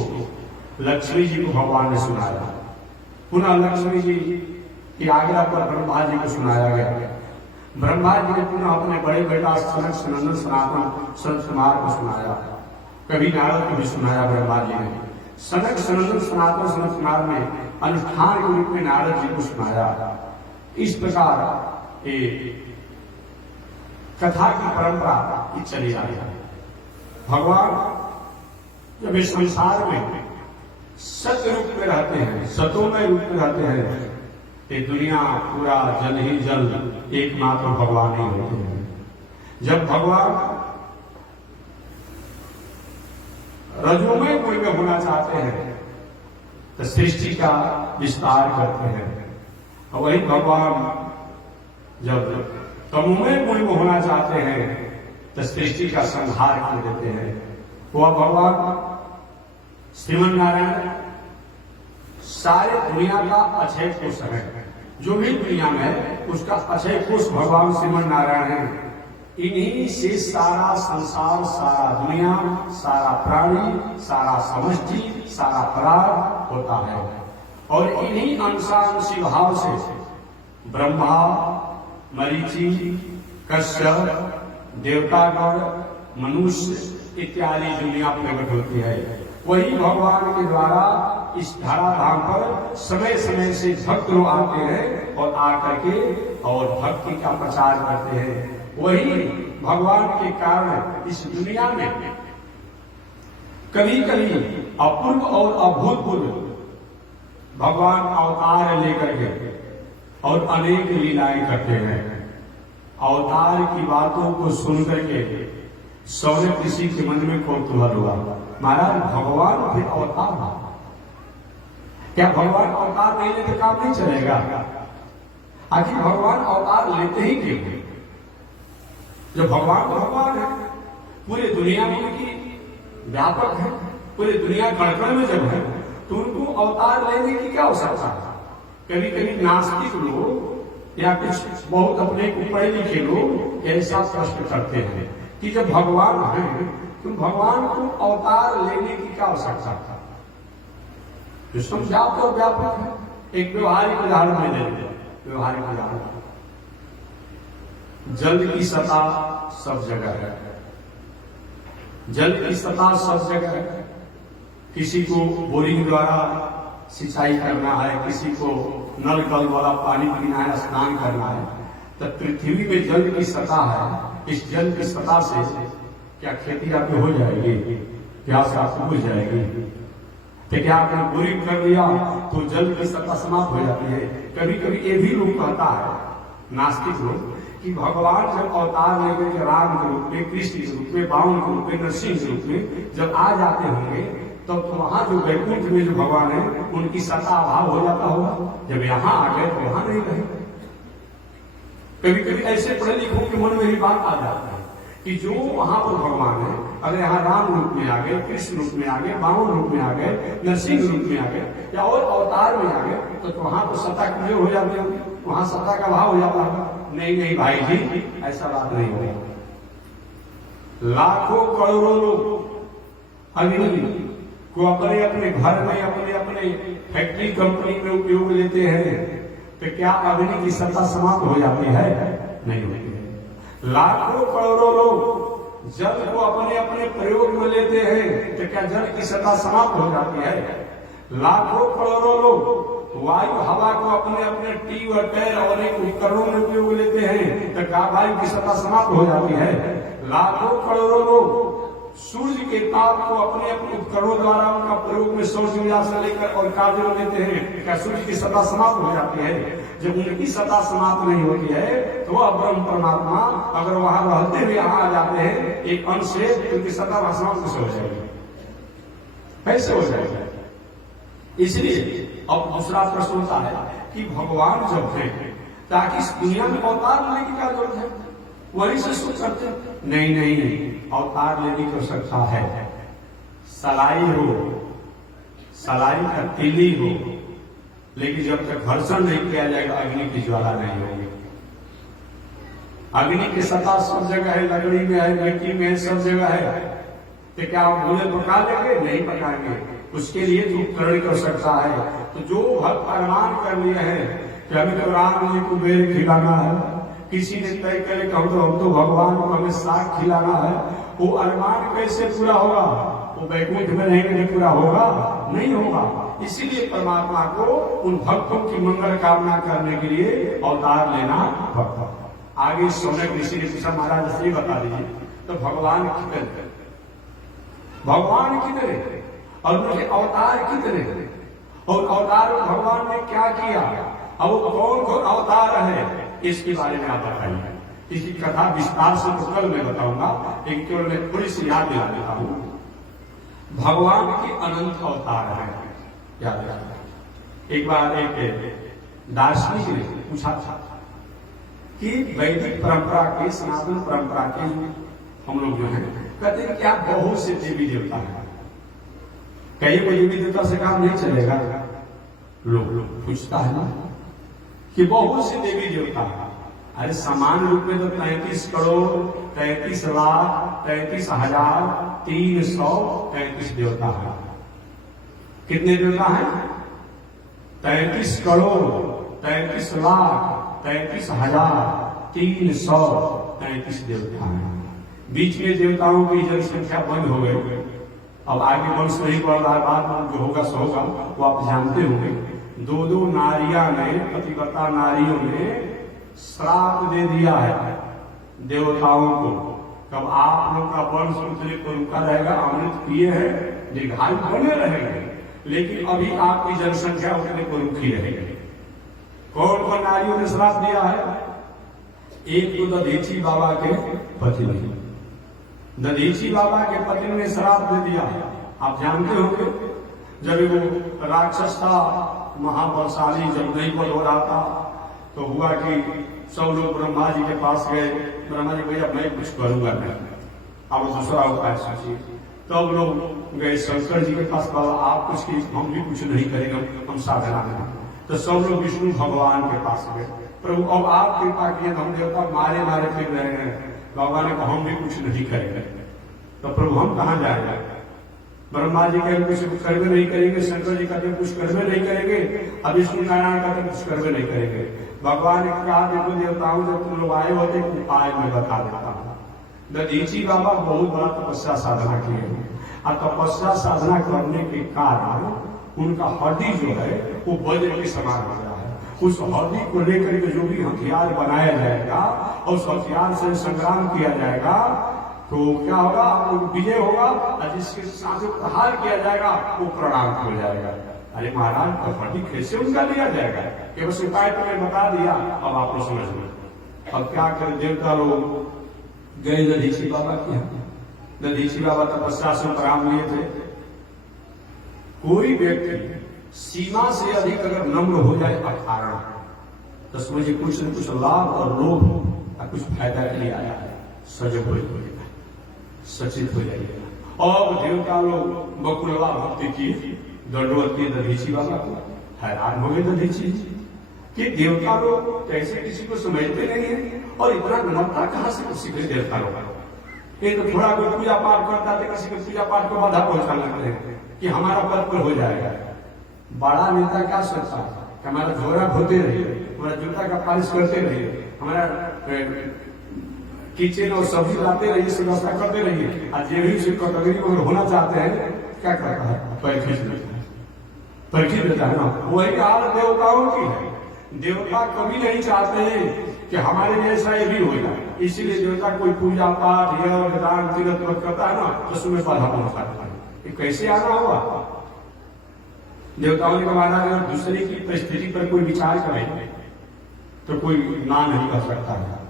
लक्ष्मी जी को भगवान ने सुनाया। पुनः लक्ष्मी जी की आज्ञा पर ब्रह्मा जी को सुनाया गया। ब्रह्मा जी ने पुनः अपने बड़े बेटा सनक सनंदन सनातन संत कुमार को सुनाया। कभी नारद को भी सुनाया ब्रह्मा जी ने। सनक सनंदन सनातन संत कुमार ने अनुष्ठान के रूप में नारद जी को सुनाया। इस प्रकार ये कथा की परंपरा चली आ रही है। भगवान जब इस संसार में सत्य रूप में रहते हैं, सतोमय रूप में रहते हैं, ये दुनिया पूरा जल ही जल एकमात्र भगवान ही होते हैं। जब भगवान रजोमय कोई में होना चाहते हैं तो सृष्टि का विस्तार करते हैं। और वही भगवान जब तमोमय गुण में होना चाहते हैं तो सृष्टि का संहार कर देते हैं। वह भगवान श्रीमन नारायण सारे दुनिया का अक्षय कोष है। जो भी दुनिया में है उसका अक्षय कोष भगवान श्रीमन नारायण है। इन्हीं से सारा संसार, सारा दुनिया, सारा प्राणी, सारा समष्टि, सारा परार्थ होता है। और इन्हीं अंशांशी भाव से ब्रह्मा, मरीचि, कश्यप, देवतागण, मनुष्य इत्यादि दुनिया प्रकट होती है। वही भगवान के द्वारा इस धराधाम पर समय समय से भक्त लोग आते हैं और आकर के और भक्ति का प्रचार करते हैं। वही भगवान के कारण इस दुनिया में कभी कभी अपूर्व और अभूतपूर्व भगवान अवतार लेकर के और अनेक लीलाएं करते हैं। अवतार की बातों को सुनकर के सौरभ ऋषि के मन में कौतूहल हुआ, महाराज भगवान फिर अवतार है क्या? भगवान अवतार नहीं लेते काम नहीं चलेगा? आखिर भगवान अवतार लेते ही क्यों? जो भगवान तो भगवान है, पूरे दुनिया में उनकी व्यापक है, पूरे दुनिया कण में जब है तो उनको अवतार लेने की क्या आवश्यकता है? कभी कभी नास्तिक लोग या कुछ बहुत अपने को पढ़े लिखे लोग ऐसा प्रश्न करते हैं कि जब भगवान है तो भगवान को अवतार लेने की क्या आवश्यकता था? विश्व व्याप्त और व्यापक है। एक व्यवहारिक उदाहरण में ले लिया, व्यवहारिक उदाहरण, जल की सतह सब जगह है, जल की सतह सब जगह है। किसी को बोरिंग द्वारा सिंचाई करना है, किसी को नल कल वाला पानी पीना है, स्नान करना है, तो पृथ्वी में जल की सतह है। इस जल की सतह से क्या खेती आपकी हो जाएगी? प्यास आपको बुझ जाएगी? तो क्या आपने बोरिंग कर दिया तो जल की सतह समाप्त हो जाती है? कभी कभी ये भी लोग कहता है नास्तिक लोग कि भगवान जब अवतार लेकर के राम के रूप में, कृष्ण के रूप में, बावन के रूप में, नरसिंह के रूप में जब आ जाते होंगे तब तो वहां जो वैकुंठ में जो भगवान है उनकी सत्ता अभाव हो जाता होगा। जब यहाँ आ गए तो वहां नहीं रहे। कभी कभी ऐसे पढ़े लिखों के मन में भी बात आ जाती है कि जो वहां पर भगवान है, अगर यहाँ राम रूप में आ गए, कृष्ण रूप में आ गए, बावन रूप में आ गए, नरसिंह रूप में आ गए या और अवतार में आ गए तो वहां तो सत्ता क्लियर हो जाती होगी, वहां सत्ता का अभाव हो जाता होगा। नहीं नहीं भाई जी, ऐसा बात नहीं होगी। लाखों करोड़ों लोग अग्नि को अपने अपने घर में, अपने अपने फैक्ट्री कंपनी में उपयोग लेते हैं तो क्या अग्नि की सत्ता समाप्त हो जाती है? नहीं होती है। लाखों करोड़ों लोग जल को अपने अपने प्रयोग में लेते हैं तो क्या जल की सत्ता समाप्त हो जाती है? लाखों करोड़ों लोग वायु हवा को अपने अपने ट्यूब और टायर और एक उपकरणों में उपयोग लेते हैं तो क्या वायु की सत्ता समाप्त हो जाती है? लाखों करोड़ों लोग सूर्य के ताप को अपने अपने उपकरणों द्वारा उनका प्रयोग में सौर ऊर्जा से लेकर और कार्य में लेते हैं, क्या सूर्य की सत्ता समाप्त हो जाती है? जब उनकी सत्ता समाप्त नहीं होती है तो वह ब्रह्म परमात्मा अगर वहां रहते हुए यहाँ आ जाते हैं एक अंश से, उनकी सत्ता समाप्त कैसे हो जाएगी? कैसे हो जाएगी? इसलिए अब दूसरा प्रश्न होता है कि भगवान जब है ताकि इस दुनिया में अवतार लेने की क्या जरूरत है? वही से सोच सकते हैं। नहीं नहीं, अवतार लेने की आवश्यकता है। सलाई हो, सलाई का तीली हो, लेकिन जब तक घर्षण नहीं किया जाएगा अग्नि की ज्वाला नहीं होगी। अग्नि की सत्ता सब जगह है, लकड़ी में है, मिट्टी में है, सब जगह है। तो क्या आप भूले पका लेंगे? नहीं पकाएंगे। उसके लिए तो उपकरण की आवश्यकता है। तो जो भक्त अरमान कर लिए हैं कि अभी तो राम जी को बेर खिलाना है, किसी ने तय करे कि हम तो भगवान को हमें साग खिलाना है, वो अरमान कैसे पूरा होगा? वो वैकुंठ में रहेंगे पूरा होगा? नहीं होगा। इसीलिए परमात्मा को उन भक्तों की मंगल कामना करने के लिए अवतार लेना भक्त। आगे सोने ऋषि ने पूछा, महाराज से बता दीजिए तो भगवान कितने, भगवान कितने और उनके अवतार कितने, और अवतार में भगवान ने क्या किया, और वो कौन कौन अवतार है, इसके बारे में आप बताइए। इसकी कथा विस्तार से तो कल मैं बताऊंगा, लेकिन केवल मैं थोड़ी सी याद दिला देता हूं। भगवान के अनंत अवतार है, याद रखना। एक बार एक दार्शनिक ने पूछा था कि वैदिक परंपरा के, सनातन परंपरा के हम लोग जो है कहते हैं क्या बहुत से देवी देवता है, कहीं कोई देवी देवता से काम नहीं चलेगा। लोग पूछता है ना कि बहुत से देवी देवता है। अरे समान रूप में तो 33 करोड़ 33 लाख 33,333 देवता है। कितने देवता हैं? 33 करोड़ 33 लाख 33,333 देवता हैं। बीच में देवताओं की जनसंख्या बंद हो गई। अब आगे वंश नहीं बढ़ रहा, बाद में जो होगा सो होगा, वो आप जानते होंगे। दो नारियां ने, पतिव्रता नारियों ने श्राप दे दिया है देवताओं को। कब आप लोग का वंश उतने को रुका रहेगा, अमृत पिए हैं, दीर्घायु बने रहेंगे, लेकिन अभी आपकी जनसंख्या उतने को रुकी रहेगी। कौन कौन नारियों ने श्राप दिया है? एक तो दधीची बाबा के पति ने, दधीची बाबा के पति ने श्राप दे दिया। आप जानते होंगे जब वो राक्षस था महाबलशाली, जब नहीं बल हो रहा था तो हुआ कि सब लोग ब्रह्मा जी के पास गए। ब्रह्मा जी भैया मैं कुछ करूंगा नहीं, अब दूसरा उपाय सोचिए। तब लोग गए शंकर जी के पास, बाबा आप कुछ की, हम भी कुछ नहीं करेंगे, हम साधना करें। तो सब लोग विष्णु भगवान के पास गए, प्रभु अब आप कृपा किए, हम देवता मारे मारे फिर रहे हैं। भगवान ने कहा हम भी कुछ नहीं करेंगे। तो प्रभु हम कहाँ जाएंगे? ब्रह्मा जी कहते कुछ करवे नहीं करेंगे, शंकर जी कहते कुछ करवे नहीं करेंगे, अब विष्णु नारायण कहते कुछ करवे नहीं करेंगे। भगवान ने कहा देखो देवताओं, जब तुम लोग आए होते उपाय में बता देता हूँ। दधीची बाबा बहुत बड़ा तपस्या साधना किए, और तपस्या साधना करने के कारण उनका हड्डी जो है वो वज्र के समान हो गया है। उस हड्डी को लेकर के जो भी हथियार बनाया जाएगा और उस हथियार से संग्राम किया जाएगा तो क्या होगा? वो विजय होगा, और जिसके साथ प्रहार किया जाएगा वो प्रणाम हो जाएगा। अरे महाराज तो हड्डी कैसे उनका लिया जाएगा? कि बस उपाय तो मैं बता दिया, अब आप लोग समझ लो। अब क्या करें? देवता लोग गए दधीची बाबा के यहाँ। दधीची बाबा तपस्या से प्रणाम लिए थे। कोई व्यक्ति सीमा से अधिक अगर नम्र हो जाए अकारण, तो समझिए कुछ न कुछ लाभ और लोभ का कुछ फायदा के लिए आया है, सजग हो जाएगा, सचेत हो जाइएगा। और देवता लोग बकुलवा भक्ति की दंडवत की दधीची बाबा को, हैरान हो गए दधीची कि देवता लोग कैसे किसी को समझते नहीं है, और इतना नम्रता कहां से किसी के देवता लोग। एक तो थोड़ा कोई पूजा पाठ करता था, किसी को पूजा पाठ को बाधा पहुंचाने लगते हैं कि हमारा पद पर हो जाएगा। बड़ा नेता क्या सोचता है कि हमारा झोरा धोते रहिए, हमारा जूता का पालिश करते रहिए, हमारा किचन और सब्जी लाते रहिए, व्यवस्था करते रहिए। और जो भी उसे कैटेगरी में होना चाहते हैं क्या करता है? पैर खींच लेता है, पैर खींच लेता है ना। वही हाल देवताओं की है। देवता कभी नहीं चाहते हैं कि हमारे जैसा ये भी हो जाए, इसीलिए देवता कोई पूजा पाठ या दान तीर्थ करता है ना तो उसमें बाधा पहुंचाता है। ये कैसे आना होगा? देवताओं ने कहा अगर दूसरे की परिस्थिति पर कोई विचार करें तो कोई ना नहीं कर सकता है,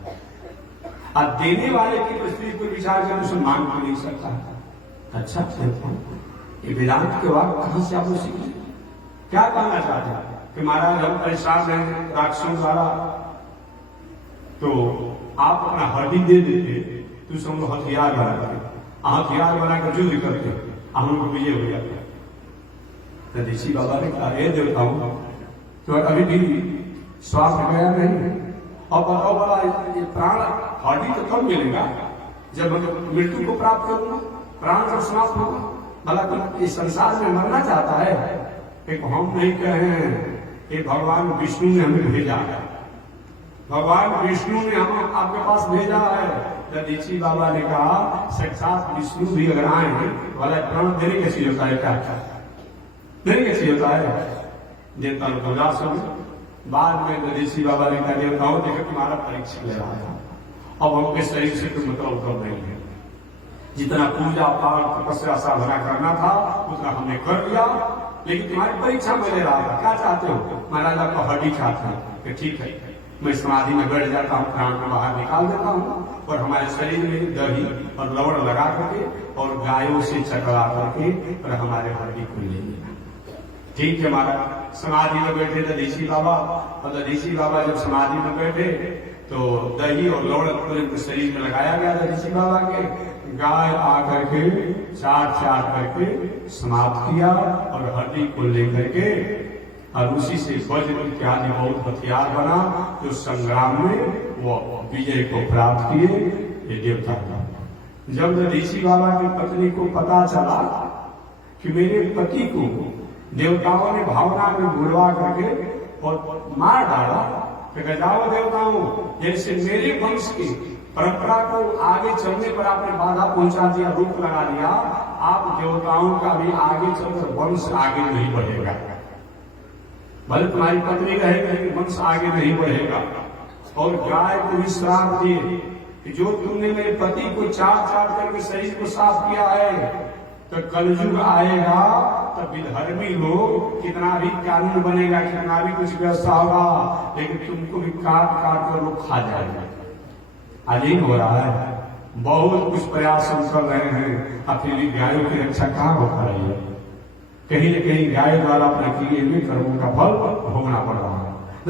और देने वाले की परिस्थिति पर विचार करें उसे मान भी नहीं सकता। अच्छा ये वेदांत के वाक्य कहां से आप लोग सीखे? क्या कहना चाहते हैं कि महाराज हम परेशान हैं राक्षसों द्वारा, तो आप अपना हड्डी दे देते तो हम लोग हथियार बनाते, हथियार बनाकर युद्ध करते, हम लोग विजय हो जाते। दधीची बाबा ने कहा हे देवताओं, तो अभी भी स्वास्थ्य गया नहीं, और बताओ बड़ा ये प्राण हड्डी तो कब मिलेगा जब मृत्यु को प्राप्त करूंगा, प्राण जब समाप्त होगा। भला तो इस संसार में मरना चाहता है? एक हम नहीं कहे, ये भगवान विष्णु ने हमें भेजा है, भगवान विष्णु ने हमें आपके पास भेजा है। दधीची बाबा ने कहा साक्षात विष्णु भी अगर आए वाला प्राण देने कैसी होता है? क्या देने कैसी होता है? देवता लोग उदास हो गए। बाद में दधीची बाबा ने कहा देवताओं देखो तुम्हारा परीक्षा ले रहा है, अब हमके शरीर से कोई मतलब नहीं है। जितना पूजा पाठ तपस्या साधना करना था उतना हमने कर लिया, लेकिन तुम्हारी परीक्षा में ले रहा था। क्या चाहते हो? महाराज आपका हड्डी चाहते हैं कि ठीक है मैं समाधि में बैठ जाता हूँ, प्राण को बाहर निकाल देता हूँ और हमारे शरीर में दही और लवण लगा करके और गायों से चकरा करके और हमारे हड्डी को ले लेना। ठीक है महाराज समाधि में बैठे दधीची बाबा, और दधीची बाबा जब समाधि में बैठे तो तो दही और लौड़ पूरे उनके शरीर में लगाया गया था ऋषि बाबा के। गाय आकर के चाट चाट करके समाप्त किया और हड्डी को लेकर के और उसी से वज्र इत्यादि बहुत हथियार बना, जो संग्राम में वो विजय को प्राप्त किए ये देवता का। जब ऋषि बाबा की पत्नी को पता चला कि मेरे पति को देवताओं ने भावना में बुलवा करके और मार डाला, तो जाओ देवताओं, जैसे मेरे वंश की परंपरा को आगे चलने पर आपने बाधा पहुंचा दिया, रोक लगा दिया, आप देवताओं का भी आगे चलकर वंश आगे नहीं बढ़ेगा। भले तुम्हारी पत्नी रहेगी लेकिन वंश आगे नहीं बढ़ेगा। और गाय को भी श्राप दिए कि जो तुमने मेरे पति को चाट चाट करके शरीर को साफ किया है, तो कलयुग आएगा तब विधर्मी लोग कितना भी कानून बनेगा, कितना भी कुछ व्यवस्था होगा, लेकिन तुमको भी काट काट कर लोग खा जाएंगे। अजीब हो रहा है, बहुत कुछ प्रयास हम कर रहे हैं, अब फिर भी गायों की रक्षा कहाँ हो पा रही है। कहीं न कहीं गाय द्वारा अपने किए हुए कर्मों का फल भोगना पड़ रहा है।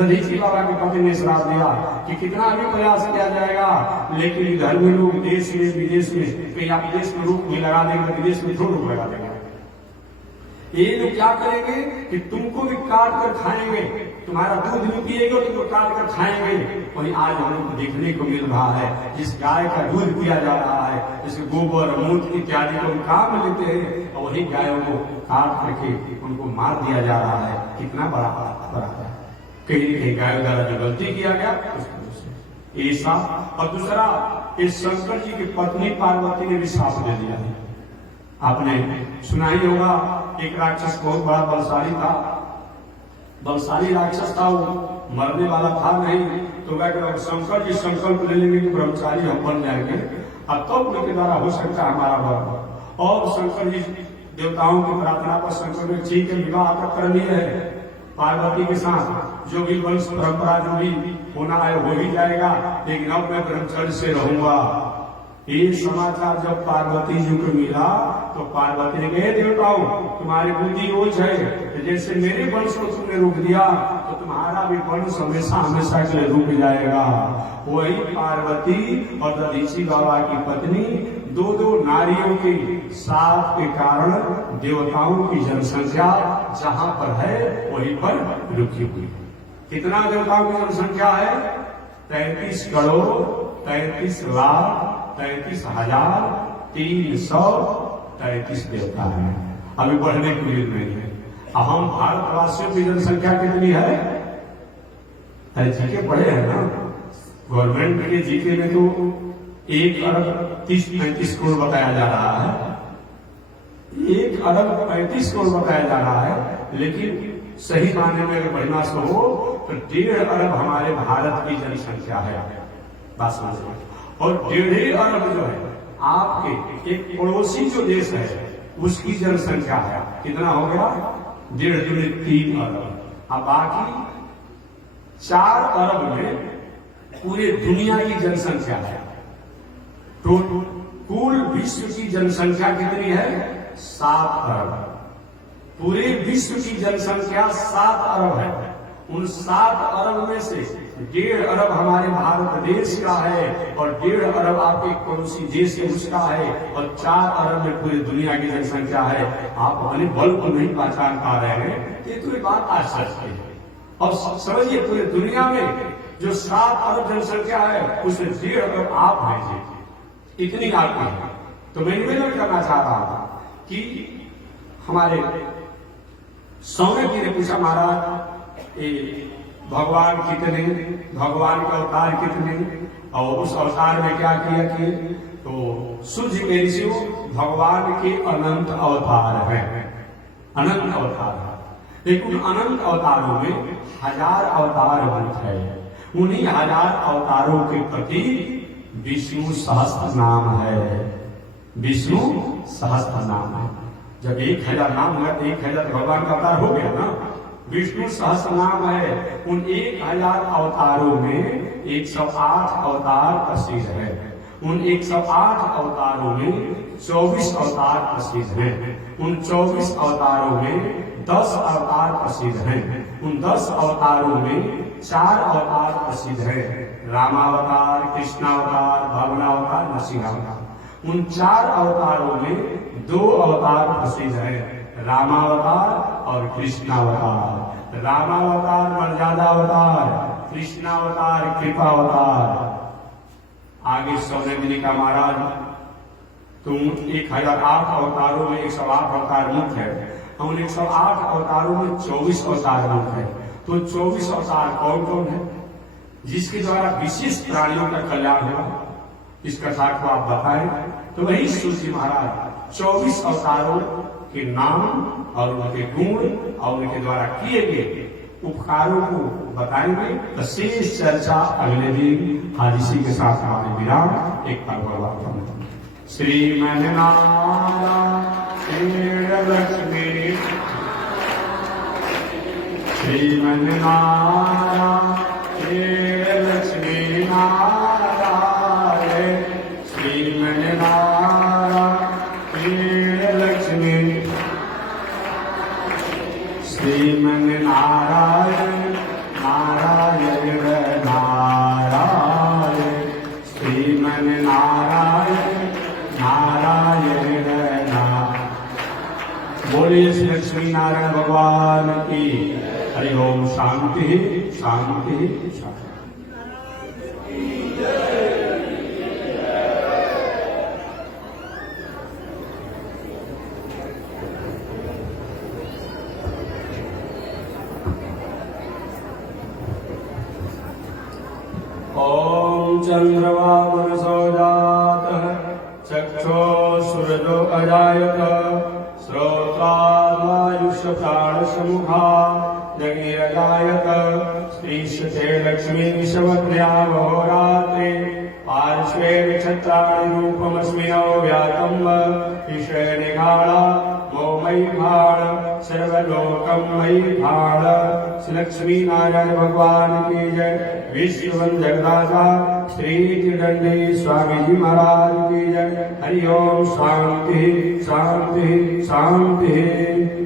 ऋषि बाबा के पति ने श्राप दिया कि कितना भी प्रयास किया जाएगा, लेकिन धर्मी लोग देश में विदेश में, कहीं आप विदेश में रोक भी लगा देंगे, विदेश में थोड़ा रोक लगा देंगे। ये लोग क्या करेंगे कि तुमको भी काट कर खाएंगे, तुम्हारा दूध भी पिएगा, तुमको काट कर खाएंगे। वही आज हम लोग देखने को मिल रहा है, जिस गाय का दूध पिया जा रहा है, जैसे गोबर मूत्र इत्यादि को काम में लेते हैं, और वही गायों को काट करके उनको मार दिया जा रहा है। कितना बड़ा अपराध है। कहीं कहीं गायों द्वारा जो गलती किया गया उसको ऐसा। और दूसरा, इस शंकर जी की पत्नी पार्वती ने भी साफ दे दिया है। आपने सुना ही होगा, एक राक्षस बहुत बड़ा बलशाली था, बलशाली राक्षस था, वो मरने वाला था नहीं, तो वह शंकर जी संकल्प ले लेंगे कि ब्रह्मचारी हम बन जाएंगे, अब तो उनके द्वारा हो सकता है हमारा वर। और शंकर जी देवताओं की प्रार्थना पर शंकर ने ठीक है विवाह तक कर लिया है पार्वती के साथ, जो भी वंश परंपरा जो भी होना है हो ही जाएगा, लेकिन अब मैं ब्रह्मचर्य से रहूंगा। ये समाचार जब पार्वती जी को मिला तो पार्वती ने कहा, देवताओं तुम्हारी बुद्धि ओझ है, जैसे मेरे वंश को तुमने रोक दिया तो तुम्हारा भी वंश हमेशा हमेशा के लिए रुक जाएगा। वही पार्वती और ऋषि बाबा की पत्नी दो दो नारियों के साथ के कारण देवताओं की जनसंख्या जहां पर है वहीं पर रुकी हुई। कितना देवताओं की जनसंख्या है? 33 करोड़ 33 लाख 33,333 देवता है। अभी बढ़ने की उम्मीद नहीं है। अब हम भारतवासियों की जनसंख्या कितनी है? अरे जीके पढ़े हैं ना, गवर्नमेंट के जीके में तो 1 अरब 30-35 करोड़ बताया जा रहा है, 1 अरब 35 करोड़ बताया जा रहा है, लेकिन सही मायने में अगर बढ़ना से हो तो 1.5 अरब हमारे भारत की जनसंख्या है। बात समझ। और 1.5 अरब जो है आपके एक पड़ोसी जो देश है उसकी जनसंख्या है। कितना हो गया? 1.5 3 अरब। अब बाकी 4 अरब में पूरे दुनिया की जनसंख्या है। तो कुल विश्व की जनसंख्या कितनी है? 7 अरब। पूरे विश्व की जनसंख्या 7 अरब है। उन 7 अरब में से 1.5 अरब हमारे भारत देश का है और 1.5 अरब आपके पड़ोसी देश है उसका है, और 4 अरब में पूरी दुनिया की जनसंख्या है। आप अपने बल को नहीं पहचान पा रहे हैं, ये तो बात आश्चर्य है। और समझिए पूरी दुनिया में जो 7 अरब जनसंख्या है उसमें 1.5 अरब आप हैं, इतनी आपकी है। तो मैं निवेदन करना चाह रहा था कि हमारे सौम्य जी ने पूछा, महाराज भगवान कितने, भगवान का अवतार कितने और उस अवतार में क्या किया कि तो सूर्य के ऋषि भगवान के अनंत अवतार हैं, अनंत अवतार है। लेकिन अनंत अवतारों में 1000 अवतार है। उन्हीं 1000 अवतारों के प्रति विष्णु सहस्त्र नाम है। विष्णु सहस्त्र नाम है। जब 1000 नाम हुआ तो 1000 भगवान का अवतार हो गया ना। विष्णु सहस्त्र नाम है। उन 1000 अवतारों में 108 अवतार प्रसिद्ध है। उन 108 अवतारों में 24 अवतार प्रसिद्ध हैं। उन 24 अवतारों में 10 अवतार प्रसिद्ध हैं। उन 10 अवतारों में 4 अवतार प्रसिद्ध हैं, रामावतार, कृष्णावतार, भगवानावतार, नरसिंहावतार। उन 4 अवतारों में 2 अवतार प्रसिद्ध हैं, रामावतार और कृष्णावतार। रामावतार मर्यादा अवतार, कृष्णावतार कृपावतार। आगे सौनंदिनी का महाराज, तुम 1008 अवतारों में 108 अवतार मुख्य है, उन 108 अवतारों में 24 अवतार मुख्य है। तो 24 अवतार कौन कौन है जिसके द्वारा विशिष्ट प्राणियों का कल्याण हुआ, इस कथा को आप बताएं। तो वही सूत जी महाराज 24 अवतारों के नाम और उनके गुण और उनके द्वारा किए गए उपकारों को बताएंगे। तो शेष चर्चा अगले दिन आज इसी के साथ हमारे विराम एक भगवान श्रीमन्नारायण लक्ष्मी श्रीमन्नारायण लक्ष्मी नारायण श्रीमन्नारायण लक्ष्मी श्रीमन्नारायण नारायण नारायण श्रीमन्नारायण नारायण नारायण। बोलिए श्री लक्ष्मी नारायण भगवान की हरि ओम। शांति शांति शांति। ओम चंद्रमा मनसो जातः चक्षुः अजायत श्रोत्रायुष प्राण समुखा जगिरजायत श्रीशते लक्ष्मी विषवद्या वहोरात्रे पार्श्वे नक्षत्राणि रूपमस्मिनो व्यातम् विषय निगाढ़ा वो मयि भाण सर्वलोकम मयि भाण। श्री लक्ष्मी नारायण भगवान की जय। विश्व जगदाता श्री त्रिदंडी स्वामी जी महाराज की जय। हरि ओम। शांति शांति शांति।